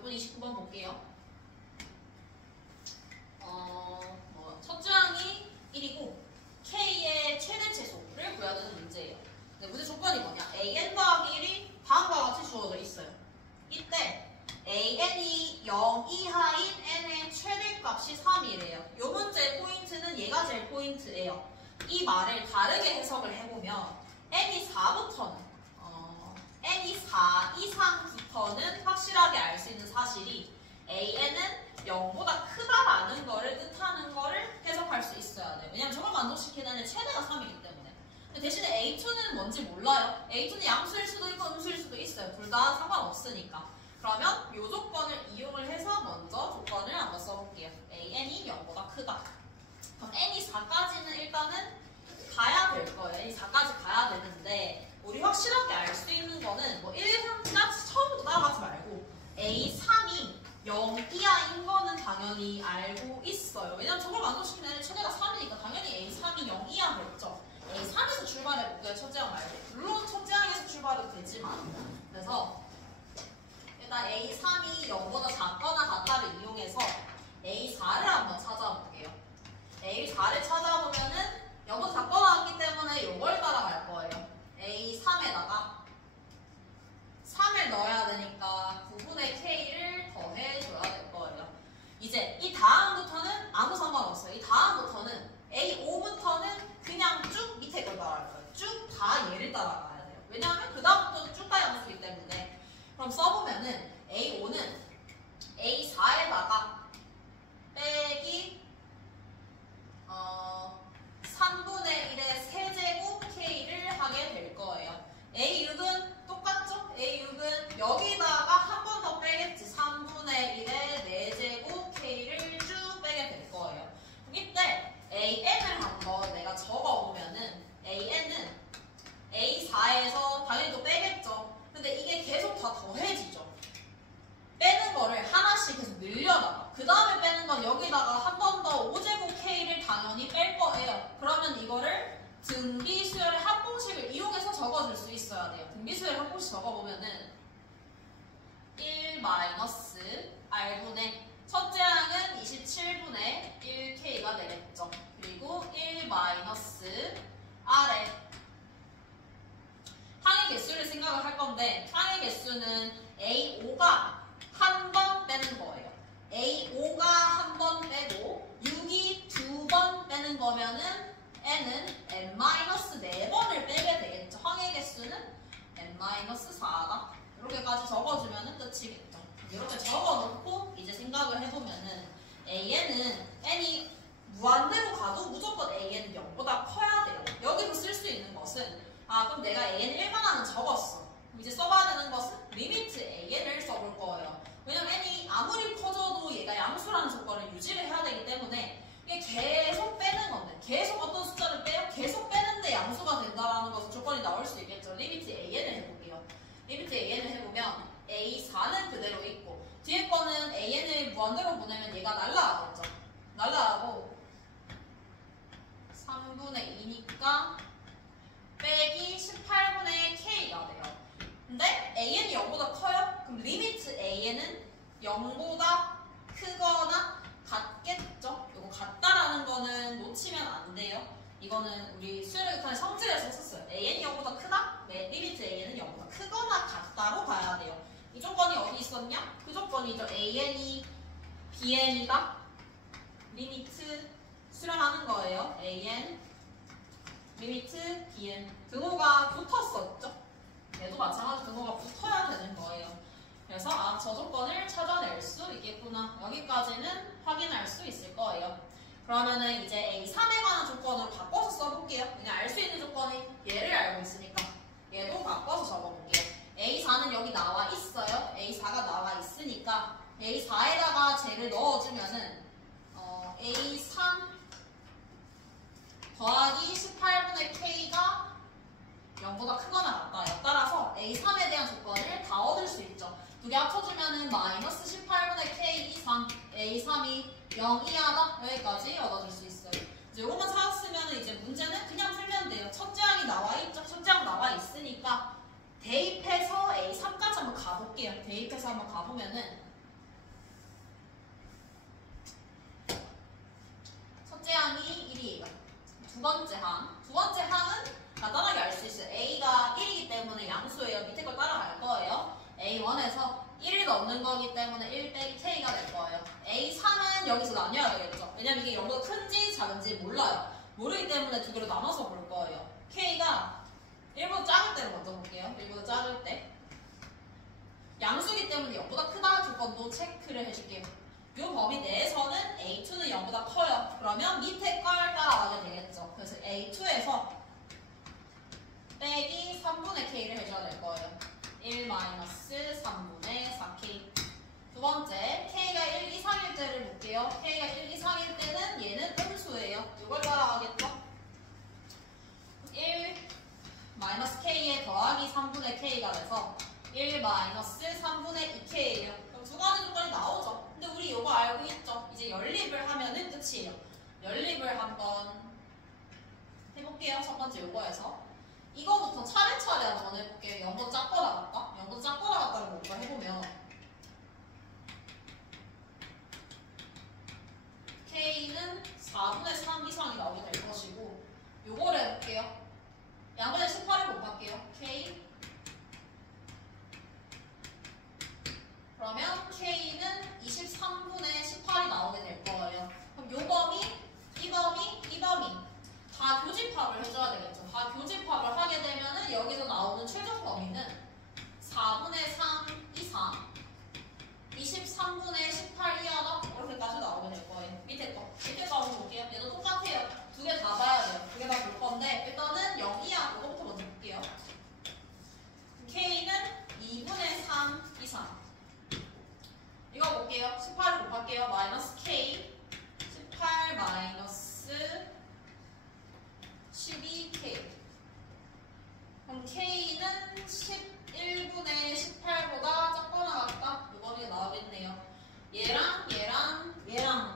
4분 29번 볼게요. 첫 항이 1이고 K의 최대 최소를 구해야 되는 문제예요. 네, 문제 조건이 뭐냐? AN 더하기 1이 다음과 같이 주어져 있어요. 이때 AN이 0 이하인 N의 최대값이 3이래요. 요 문제의 포인트는 얘가 제일 포인트예요. 이 말을 다르게 해석을 해보면 N이 4부터는 N이 4 이상부터는 확실하게 알 수 있는 사실이 AN은 0보다 크다라는 거를 뜻하는 거를 해석할 수 있어야 돼요. 왜냐면 저걸 만족시키는 N의 최대가 3이기 때문에. 근데 대신에 A2는 뭔지 몰라요. A2는 양수일 수도 있고 음수일 수도 있어요. 둘 다 상관없으니까. 그러면 이 조건을 이용을 해서 먼저 조건을 한번 써볼게요. AN이 0보다 크다. 그럼 N이 4까지는 일단은 가야 될 거예요. N이 4까지 가야 되는데 우리 확실하게 알 수 있는 거는 뭐 1, 3까지 처음부터 따라가지 말고 A3이 0 이하인 거는 당연히 알고 있어요. 왜냐면 저걸 만족시키는 애는 최대가 3이니까 당연히 A3이 0 이하겠죠. A3에서 출발해볼게요. 첫째 항 말고. 물론 첫째 항에서 출발해도 되지만. 그래서 일단 A3이 0보다 작거나 같다를 이용해서 A4를 한번 찾아볼게요. A4를 찾아보면은 0보다 작거나 같기 때문에 이걸 따라갈 거예요. A3에다가 3을 넣어야 되니까 9분의 K를 더해줘야 될 거예요. 이제 이 다음부터는 아무 상관없어요. 이 다음부터는 A5부터는 그냥 쭉 밑에 걸 따라갈 거예요. 쭉 다 얘를 따라가야 돼요. 왜냐하면 그 다음부터는 쭉 다 양수이기 때문에. 그럼 써보면은 A5는 A4에다가 빼기 3분의 1의 세제곱 K를 하게 될 거예요. A6은 똑같죠? A6은 여기다가 한 번 더 빼겠지. 3분의 1의 4제곱 K를 쭉 빼게 될 거예요. 이때 AN을 한번 내가 적어보면은 AN은 A4에서 당연히 또 빼겠죠. 근데 이게 계속 다 더해지죠. 빼는 거를 하나씩 계속 늘려나가. 그 다음에 빼는 건 여기다가 한 번 더 5제곱 K를 당연히 뺄 거예요. 그러면 이거를 등비수열의 합공식을 이용해서 적어줄 수 있어야 돼요. 등비수열의 합공식 적어보면은 1 마이너스 R분의 첫째 항은 27분의 1K가 되겠죠. 그리고 1 마이너스 R의 항의 개수를 생각을 할 건데 항의 개수는 A5가 한 번 빼는 거예요. A5가 한 번 빼고 6이 두 번 빼는 거면은 N은 N-4번을 빼게 되겠죠. 항의 개수는 N-4다. 이렇게까지 적어주면 끝이겠죠. 이렇게 적어놓고 이제 생각을 해보면은 AN은 N이 무한대로 가도 무조건 AN은 0보다 커야 돼요. 여기서 쓸 수 있는 것은 그럼 내가 AN 1만원은 적었어. 이제 써봐야 되는 것은 리미트 AN을 써볼 거예요. 왜냐면 N이 아무리 커져도 얘가 양수라는 조건을 유지를 해야 되기 때문에 이게 계속 빼는 건데 계속 어떤 숫자를 빼요? 계속 빼는데 양수가 된다라는 것은 조건이 나올 수 있겠죠. 리미트 AN을 해볼게요. 리미트 AN을 해보면 A4는 그대로 있고 뒤에 거는 AN을 무한대로 보내면 얘가 날라가겠죠. 날라가고 3분의 2니까 빼기 18분의 K가 돼요. 근데 AN이 0보다 커요? 그럼 리미트 AN은 0보다 크거나 같겠죠? 이거 같다라는 거는 놓치면 안 돼요. 이거는 우리 수열의 극한의 성질에서 썼어요. AN이 0보다 크다? 리미트 AN은 0보다 크거나 같다로 가야 돼요. 이 조건이 어디 있었냐? 그 조건이죠. AN이 BN이다. 리미트 수렴하는 거예요. AN 리미트 BN 등호가 붙었었죠. 얘도 마찬가지로 등호가 붙어야 되는 거예요. 그래서 저 조건을 찾아낼 수 있겠구나. 여기까지는 확인할 수 있을 거예요. 그러면은 이제 A3에 관한 조건으로 바꿔서 써볼게요. 그냥 알 수 있는 조건이 얘를 알고 있으니까 얘도 바꿔서 적어볼게요. A4는 여기 나와 있어요. A4가 나와 있으니까 A4에다가 쟤를 넣어주면은 A3 더하기 18분의 K가 0보다 크거나 같다요. 따라서 A3에 대한 조건을 다 얻을 수 있죠. 두 개 합쳐주면은 마이너스 18분의 K 이상 A3이 0 이하다. 여기까지 얻어줄 수 있어요. 이제 이것만 찾았으면 이제 문제는 그냥 풀면 돼요. 첫째 항이 나와 있죠. 첫째 항 나와 있으니까 대입해서 A3까지 한번 가볼게요. 대입해서 한번 가보면은 두 번째 항은 간단하게 알 수 있어요. A가 1이기 때문에 양수예요. 밑에 걸 따라갈 거예요. A1에서 1을 넣는 거기 때문에 1 빼기 K가 될 거예요. A3은 여기서 나뉘어야 되겠죠. 왜냐면 이게 0보다 큰지 작은지 몰라요. 모르기 때문에 두 개로 나눠서 볼 거예요. K가 1보다 작을 때를 먼저 볼게요. 1보다 작을 때. 양수기 때문에 0보다 크다 조건도 체크를 해줄게요. 이 범위 내에서는 A2는 0보다 커요. 그러면 밑에 걸 따라가게 되겠죠. 그래서 A2에서 빼기 3분의 K를 해줘야 될 거예요. 1-3분의 4K. 두 번째, K가 1, 2, 3일 때를 볼게요. K가 1, 2, 3일 때는 얘는 음수예요. 이걸 따라가겠죠? 1-K에 더하기 3분의 K가 돼서 1-3분의 2K예요. 그럼 두 가지 조건이 나오죠. 근데 우리 이거 알고 있죠? 이제 연립을 하면은 끝이에요. 연립을 한번 해볼게요. 첫 번째 요거에서. 이거부터 차례차례 한번 해볼게요. 0보다 작거나 같다? 0보다 작거나 같다는 뭔가 해보면 K는 4분의 3 이상이 나오게 될 것이고 요거를 해볼게요. 양변에 18을 곱할게요. K 그러면 K는 23분의 18이 나오게 될 거예요. 그럼 요 범위, 이 범위, 이 범위 다 교집합을 해줘야 되겠죠. 다 교집합을 하게 되면은 여기서 나오는 최종 범위는 4분의 3 이상 23분의 18 이하다 이렇게까지 나오게 될 거예요. 밑에 거 한번 볼게요. 얘도 똑같아요. 두 개 다 봐야 돼요. 두 개 다 볼 건데 일단은 0 이하 이거부터 먼저 볼게요. K는 2분의 3 이상 이거 볼게요. 18을 곱할게요. 마이너스 K 18 마이너스 12K 그럼 K는 11분의 18보다 작거나 같다? 이거는 나오겠네요. 얘랑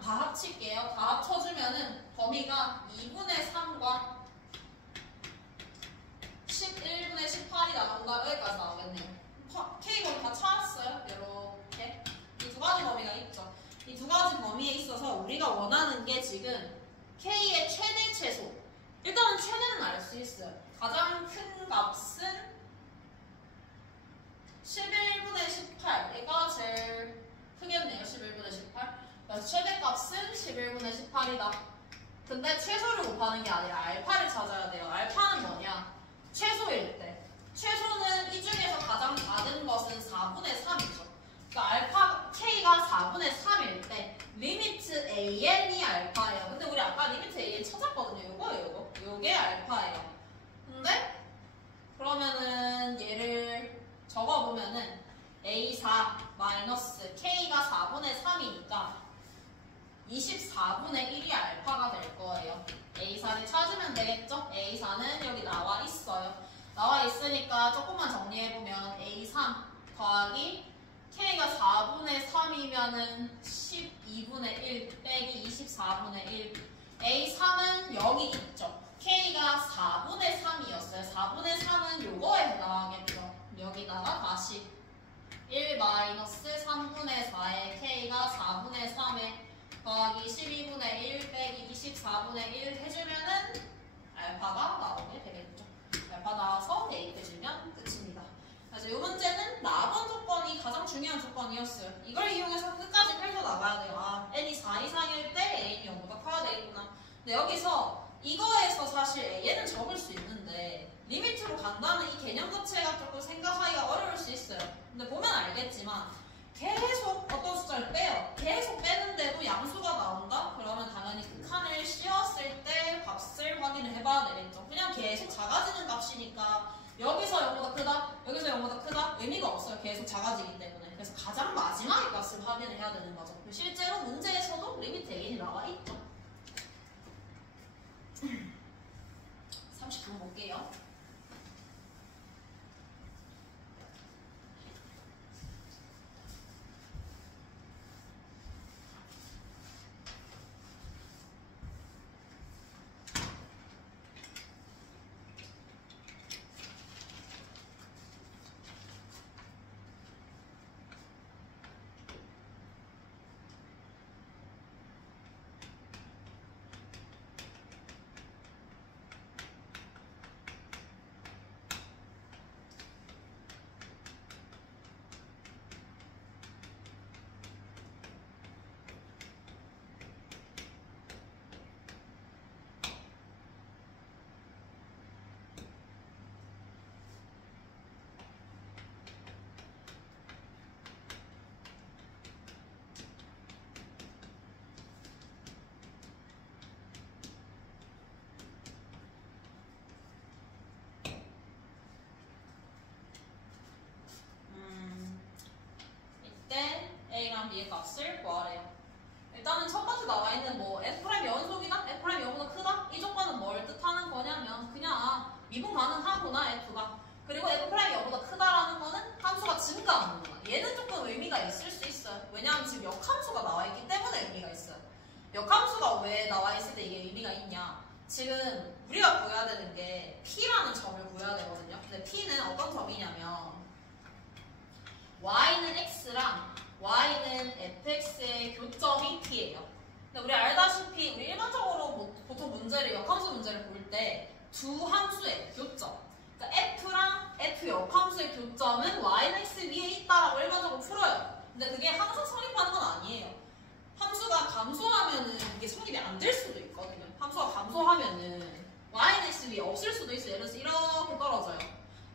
다 합칠게요. 다 합쳐주면은 범위가 2분의 3과 11분의 18이 나온다. 여기까지 나오겠네요. K 범위 다 찾았어요. 이렇게 이 두 가지 범위가 있죠. 이 두 가지 범위에 있어서 우리가 원하는 게 지금 K의 최대 최소. 일단은 최대는 알 수 있어요. 가장 큰 값은 11분의 18. 얘가 제일 크겠네요. 11분의 18. 그래서 최대값은 11분의 18이다. 근데 최소를 곱하는 게 아니라 알파를 찾아야 돼요. 알파는 뭐냐? 최소일 때. 최소는 이 중에서 가장 작은 것은 4분의 3이죠. 그러니까 알파 K가 4분의 3일 때 리미트 AN이 알파예요. 근데 우리 아까 리미트 AN 찾았거든요. 요거예요. 요게 알파예요. 근데 그러면은 얘를 적어보면은 A4 마이너스 K가 4분의 3이니까 24분의 1이 알파가 될 거예요. A4를 찾으면 되겠죠? A4는 여기 나와 있어요. 나와 있으니까 조금만 정리해보면 A3 더하기 K가 4분의 3이면은 12분의 1 빼기 24분의 1 A3은 여기 있죠. K가 4분의 3이었어요. 4분의 3은 요거에 해당하겠죠. 여기다가 다시 1-3분의 4에 K가 4분의 3에 더하기 12분의 1 빼기 24분의 1 해주면은 알파가 나오게 되겠죠. 알파 나와서 대입해주면 끝입니다. 그래서 이 문제는 나번 조건이 가장 중요한 조건이었어요. 이걸 이용해서 끝까지 펼쳐나가야 돼요. 아, n이 4 이상일 때 a는 0보다 커야 되겠구나. 근데 여기서 이거에서 사실 얘는 적을 수 있는데 리미트로 간다는 이 개념 자체가 조금 생각하기가 어려울 수 있어요. 근데 보면 알겠지만 계속 어떤 숫자를 빼요. 계속 빼는데도 양수가 나온다? 그러면 당연히 극한을 씌웠을 때 값을 확인을 해봐야 되겠죠. 그냥 계속 작아지는 값이니까 여기서 0보다 크다, 여기서 0보다 크다 의미가 없어요. 계속 작아지기 때문에. 그래서 가장 마지막의 값을 확인을 해야 되는 거죠. 실제로 문제에서도 리미트 A이 나와 있죠. 30분 볼게요. B의 값을 구하래요. 일단은 첫 번째 나와 있는 뭐 F' 연속이다? F' 0보다 크다? 이 조건은 뭘 뜻하는 거냐면 그냥 미분 가능하구나 F가. 그리고 F' 0보다 크다라는 거는 함수가 증가하는구나. 얘는 조금 의미가 있을 수 있어요. 왜냐하면 지금 역함수가 나와 있기 때문에 의미가 있어요. 역함수가 왜 나와 있을 때 이게 의미가 있냐? 지금 우리가 구해야 되는 게 P라는 점을 구해야 되거든요. 근데 P는 어떤 점이냐면 Y는 X랑 Y는 fx의 교점이 T예요. 근데 우리 알다시피 우리 일반적으로 뭐 보통 문제를 역함수 문제를 볼 때 두 함수의 교점, 그러니까 f랑 f 역함수의 교점은 Y는 X 위에 있다라고 일반적으로 풀어요. 근데 그게 항상 성립하는 건 아니에요. 함수가 감소하면은 이게 성립이 안 될 수도 있거든요. 함수가 감소하면은 Y는 X 위에 없을 수도 있어요. 예를 들어서 이렇게 떨어져요.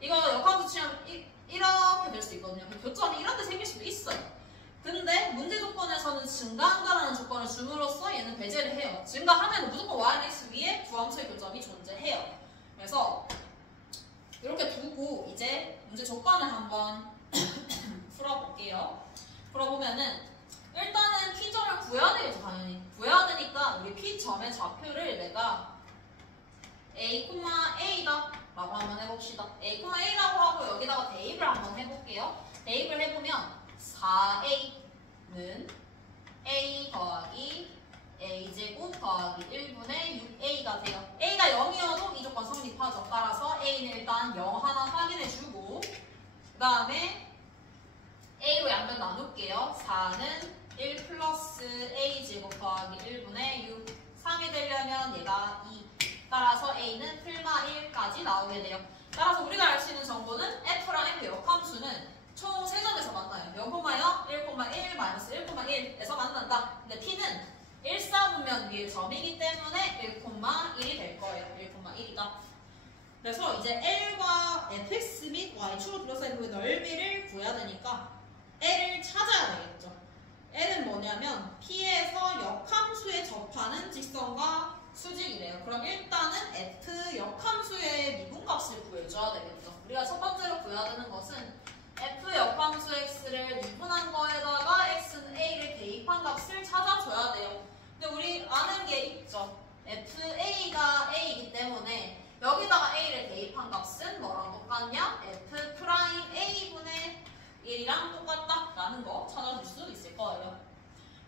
이거 역함수 치면 이렇게 될 수 있거든요. 교점이 이런 데 생길 수도 있어요. 근데 문제 조건에서는 증가한다라는 조건을 줌으로써 얘는 배제를 해요. 증가하면 무조건 y/x 위에 두 함수의 교점이 존재해요. 그래서 이렇게 두고 이제 문제 조건을 한번 풀어볼게요. 풀어보면은 일단은 P점을 구해야 되겠죠. 당연히 구해야 되니까 우리 P점의 좌표를 내가 A, A다 라고 한번 해봅시다. A, A라고 하고 여기다가 대입을 한번 해볼게요. 대입을 해보면 4a는 a 더하기 a제곱 더하기 1분의 6a가 돼요. a가 0이어도 이 조건 성립하죠. 따라서 a는 일단 0 하나 확인해주고 그 다음에 a로 양변 나눌게요. 4는 1 플러스 a제곱 더하기 1분의 6 3이 되려면 얘가 2 따라서 a는 풀마 1까지 나오게 돼요. 따라서 우리가 알 수 있는 정보는 f랑 f 역함수는 총 3점에서 만나요. 0,0, 1,1, 마이너스 1,1에서 만난다. 근데 t는 1사분면 위의 점이기 때문에 1,1이 될 거예요. 1,1이다. 그래서 이제 L과 fx 및 y축을 둘러싸인 그 넓이를 구해야 되니까 L을 찾아야 되겠죠. L은 뭐냐면 P에서 역함수에 접하는 직선과 수직이래요. 그럼 일단은 f 역함수의 미분값을 구해줘야 되겠죠. 우리가 첫 번째로 구해야 되는 것은 f 역함수 x를 미분한 거에다가 x는 a를 대입한 값을 찾아줘야 돼요. 근데 우리 아는 게 있죠. fa가 a이기 때문에 여기다가 a를 대입한 값은 뭐랑 똑같냐? f 프라임 a분의 1이랑 똑같다라는 거 찾아줄 수 있을 거예요.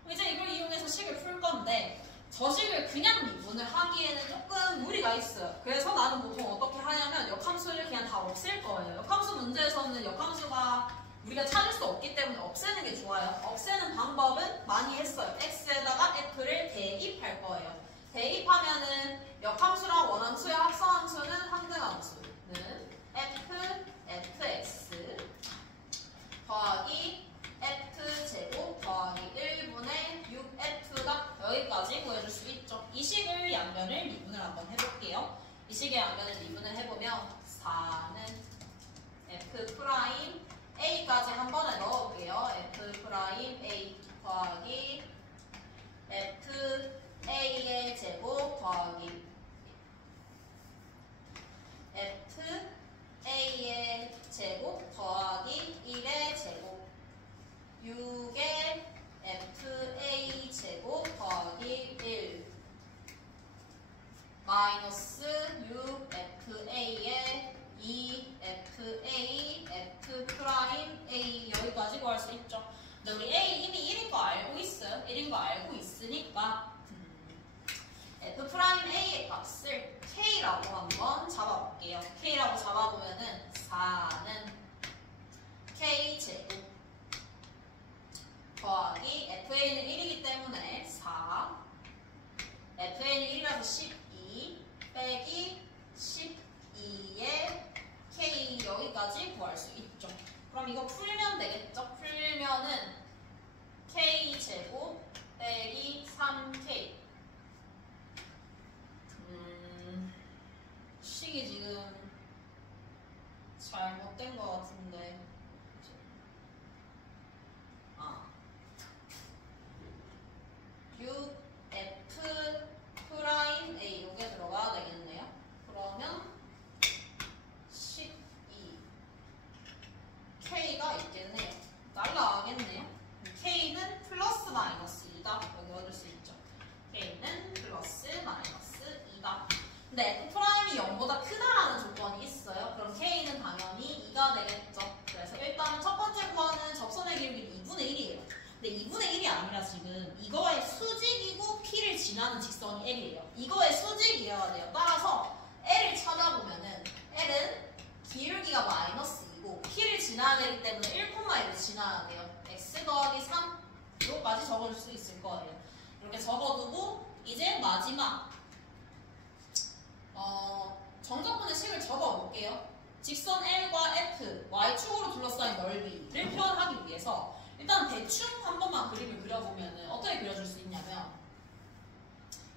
이제 이걸 이용해서 식을 풀 건데 저 식을 그냥 미분을 하기에는 조금 무리가 있어요. 그래서 나는 보통 어떻게 하냐면 역함수를 그냥 다 없앨 거예요. 역함수 문제에서는 역함수가 우리가 찾을 수 없기 때문에 없애는 게 좋아요. 없애는 방법은 많이 했어요. x에다가 f를 대입할 거예요. 대입하면은 역함수랑 원함수의 합성함수는 항등함수는 fx 더하기 f제곱 더하기 1분의 6f가 여기까지 구해줄 수 있죠. 이 식을 양변을 미분을 한번 해볼게요. 이 식의 양변을 미분을 해보면 4는 f 프라임 a까지 한 번에 넣어볼게요. f 프라임 a 더하기 f a의 제곱 더하기 f a의 제곱 더하기 1의 제곱 6의 fa 제곱 더하기 1 마이너스 6fa의 2fa f 프라임 a 여기까지 구할 수 있죠. 근데 우리 a 이미 1인 거 알고 있어요. 1인 거 알고 있으니까 f 프라임 a의 값을 k라고 한번 잡아볼게요. k라고 잡아보면은 4는 k 제곱 더하기 fa는 1이기 때문에 4 fa는 1이라서 12 빼기 12의 k 여기까지 구할 수 있죠. 그럼 이거 풀면 되겠죠? 풀면은 k 제곱 빼기 3k 식이 지금 잘못된 것 같은데 6f 프라임 a 요게 들어가야 되겠네요. 그러면 12 k가 있겠네요. 날라 지나는 직선이 L이에요. 이거의 수직이어야 돼요. 따라서 L을 찾아보면은 L은 기울기가 마이너스 2고 P를 지나야 되기 때문에 1,1을 지나야 돼요. x 더하기 3로까지 적어줄 수 있을 거예요. 이렇게 적어두고 이제 마지막 정적분의 식을 적어볼게요. 직선 L과 F, Y축으로 둘러싸인 넓이를 표현하기 위해서 일단 대충 한 번만 그림을 그려보면 어떻게 그려줄 수 있냐면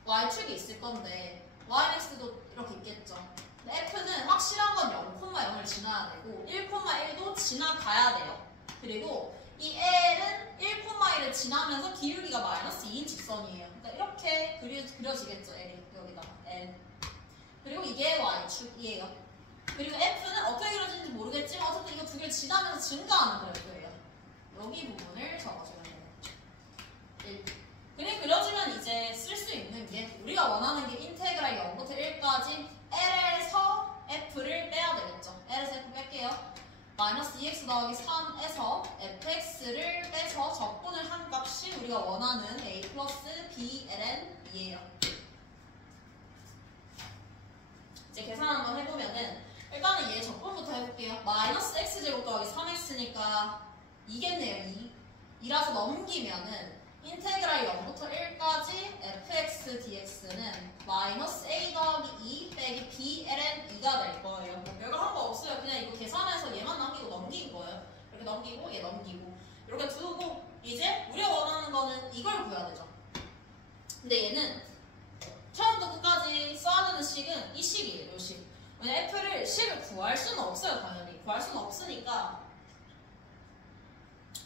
Y축이 있을 건데 YX도 이렇게 있겠죠. 근데 F는 확실한 건 0,0을 지나야 되고 1,1도 지나가야 돼요. 그리고 이 L은 1,1을 지나면서 기울기가 마이너스 2인 직선이에요. 그러니까 이렇게 그려지겠죠. L이 여기다가 L. 그리고 이게 Y축이에요. 그리고 F는 어떻게 그려지는지 모르겠지만 어쨌든 이거 두 개를 지나면서 증가하는 그래프예요. 여기 부분을 적어주면 돼요. 1. 그림 그려지면 이제 쓸 수 있는 게 우리가 원하는 게 인테그랄 0부터 1까지 L에서 F를 빼야 되겠죠. L에서 F 뺄게요. 마이너스 2x 더하기 3에서 fx를 빼서 적분을 한 값이 우리가 원하는 a 플러스 b ln이에요. 이제 계산 한번 해보면은 일단은 얘 적분부터 해볼게요. 마이너스 x제곱 더하기 3x니까 2겠네요. 2라서 넘기면은 인테그랄 0부터 1까지 fx dx는 마이너스 a 더하기 2 빼기 b ln 2가 될 거예요. 뭐 별거 한 거 없어요. 그냥 이거 계산해서 얘만 남기고 넘긴 거예요. 이렇게 넘기고 얘 넘기고 이렇게 두고 이제 우리가 원하는 거는 이걸 구해야 되죠. 근데 얘는 처음부터 끝까지 써야 되는 식은 이 식이에요. 이 식. 왜냐면 f를 식을 구할 수는 없어요. 당연히 구할 수는 없으니까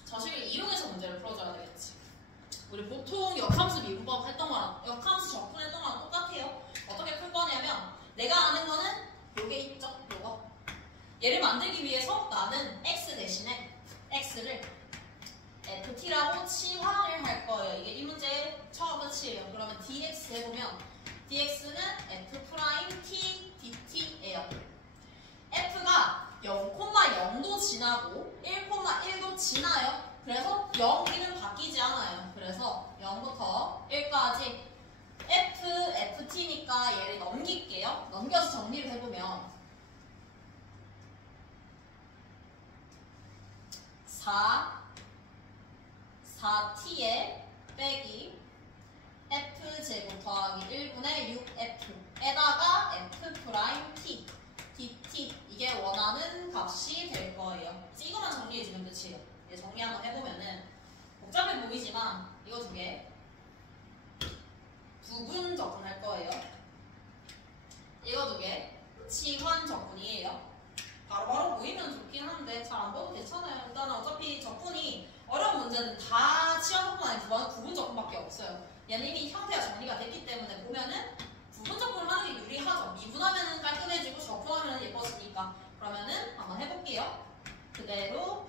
저 식을 이용해서 문제를 풀어줘야 되겠지. 우리 보통 역함수 미분법 했던 거랑 역함수 적분했던 거랑 똑같아요. 어떻게 풀 거냐면 내가 아는 거는 요게 있죠. 요거. 얘를 만들기 위해서 나는 x 대신에 x를 ft라고 치환을 할 거예요. 이게 이 문제의 처음 끝이에요. 그러면 dx 해보면 dx는 f' t dt예요. f가 0,0도 지나고 1,1도 지나요. 그래서 0, 1은 바뀌지 않아요. 그래서 0부터 1까지 f, ft니까 얘를 넘길게요. 넘겨서 정리를 해보면 4t에 빼기 f제곱 더하기 1분의 6f에다가 f't dt 이게 원하는 값이 될 거예요. 이거만 정리해주면 끝이에요. 정리 한번 해보면은 복잡해 보이지만 이거 두 개 부분 적분할 거예요. 이거 두 개 치환 적분이에요. 바로바로 보이면 좋긴 한데 잘 안 봐도 괜찮아요. 일단은 어차피 적분이 어려운 문제는 다 치환 적분 아닌 부분 적분밖에 없어요. 얘는 이미 형태가 정리가 됐기 때문에 보면은 부분 적분을 하는 게 유리하죠. 미분하면 깔끔해지고 적분하면 예뻐지니까. 그러면은 한번 해볼게요. 그대로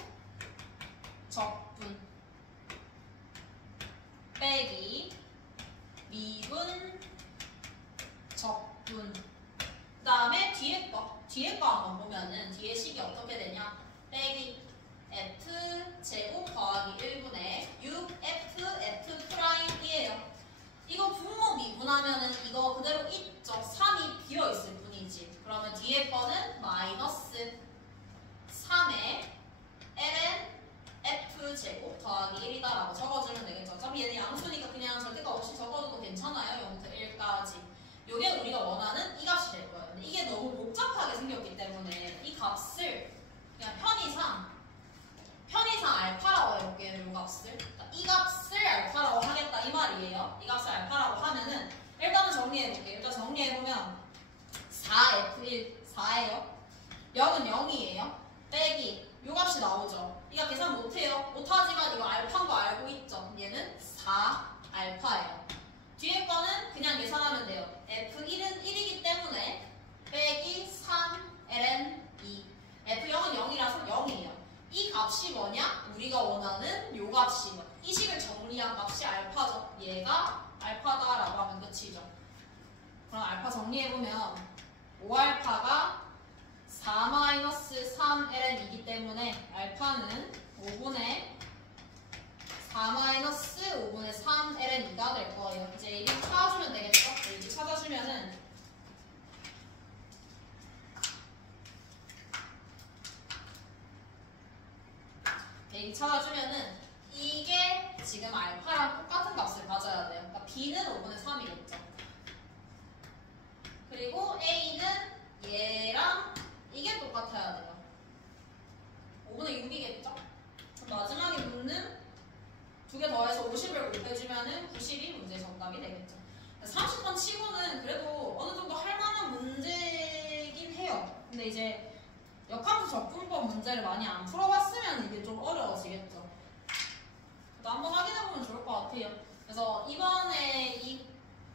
적분 빼기 미분 적분 그 다음에 뒤에 거 한번 보면은 뒤에 식이 어떻게 되냐 빼기 f 제곱 더하기 1분의 6f f'이에요. 이거 분모 미분하면은 이거 그대로 있죠. 3이 비어있을 뿐이지. 그러면 뒤에 거는 마이너스 3의 ln f제곱 더하기 1이다라고 적어주면 되겠죠. 어차피 얘는 양수니까 그냥 절대값 없이 적어도 괜찮아요. 0부터 1까지. 요게 우리가 원하는 이 값이 될 거예요. 근데 이게 너무 복잡하게 생겼기 때문에 이 값을 그냥 편의상 알파라고 해볼게요. 이 값을. 그러니까 이 값을 알파라고 하겠다 이 말이에요. 이 값을 알파라고 하면은 일단은 정리해볼게요. 일단 정리해보면 4f1 4예요. 0은 0이에요. 빼기 요 값이 나오죠. 이거 계산 못해요. 못하지만 이거 알파인 거 알고 있죠. 얘는 4 알파예요. 뒤에 거는 그냥 계산하면 돼요. f1은 1이기 때문에 빼기 3 ln 2 f0은 0이라서 0이에요. 이 값이 뭐냐? 우리가 원하는 요 값이 이 식을 정리한 값이 알파죠. 얘가 알파다라고 하면 끝이죠. 그럼 알파 정리해보면 5알파가 4-3ln이기 때문에 알파는 5분의 4-5분의 3ln이가 될 거예요. 이제 이름 찾아주면 B는 5분의 3이겠죠. 그리고 A는 얘랑 이게 똑같아야 돼요. 5분의 6이겠죠? 마지막에 묻는 두 개 더해서 50을 곱해주면은 90이 문제 정답이 되겠죠. 30번 치고는 그래도 어느 정도 할 만한 문제긴 해요. 근데 이제 역함수 적분법 문제를 많이 안 풀어봤으면 이게 좀 어려워지겠죠. 또 한번 확인해보면 좋을 것 같아요. 그래서 이번에 이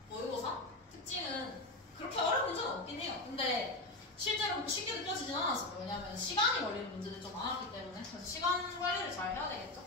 모의고사 특징은 그렇게 어려운 문제는 없긴 해요. 근데 실제로 쉽게 느껴지진 않았어요. 왜냐하면 시간이 걸리는 문제들이 좀 많았기 때문에. 그래서 시간 관리를 잘 해야 되겠죠.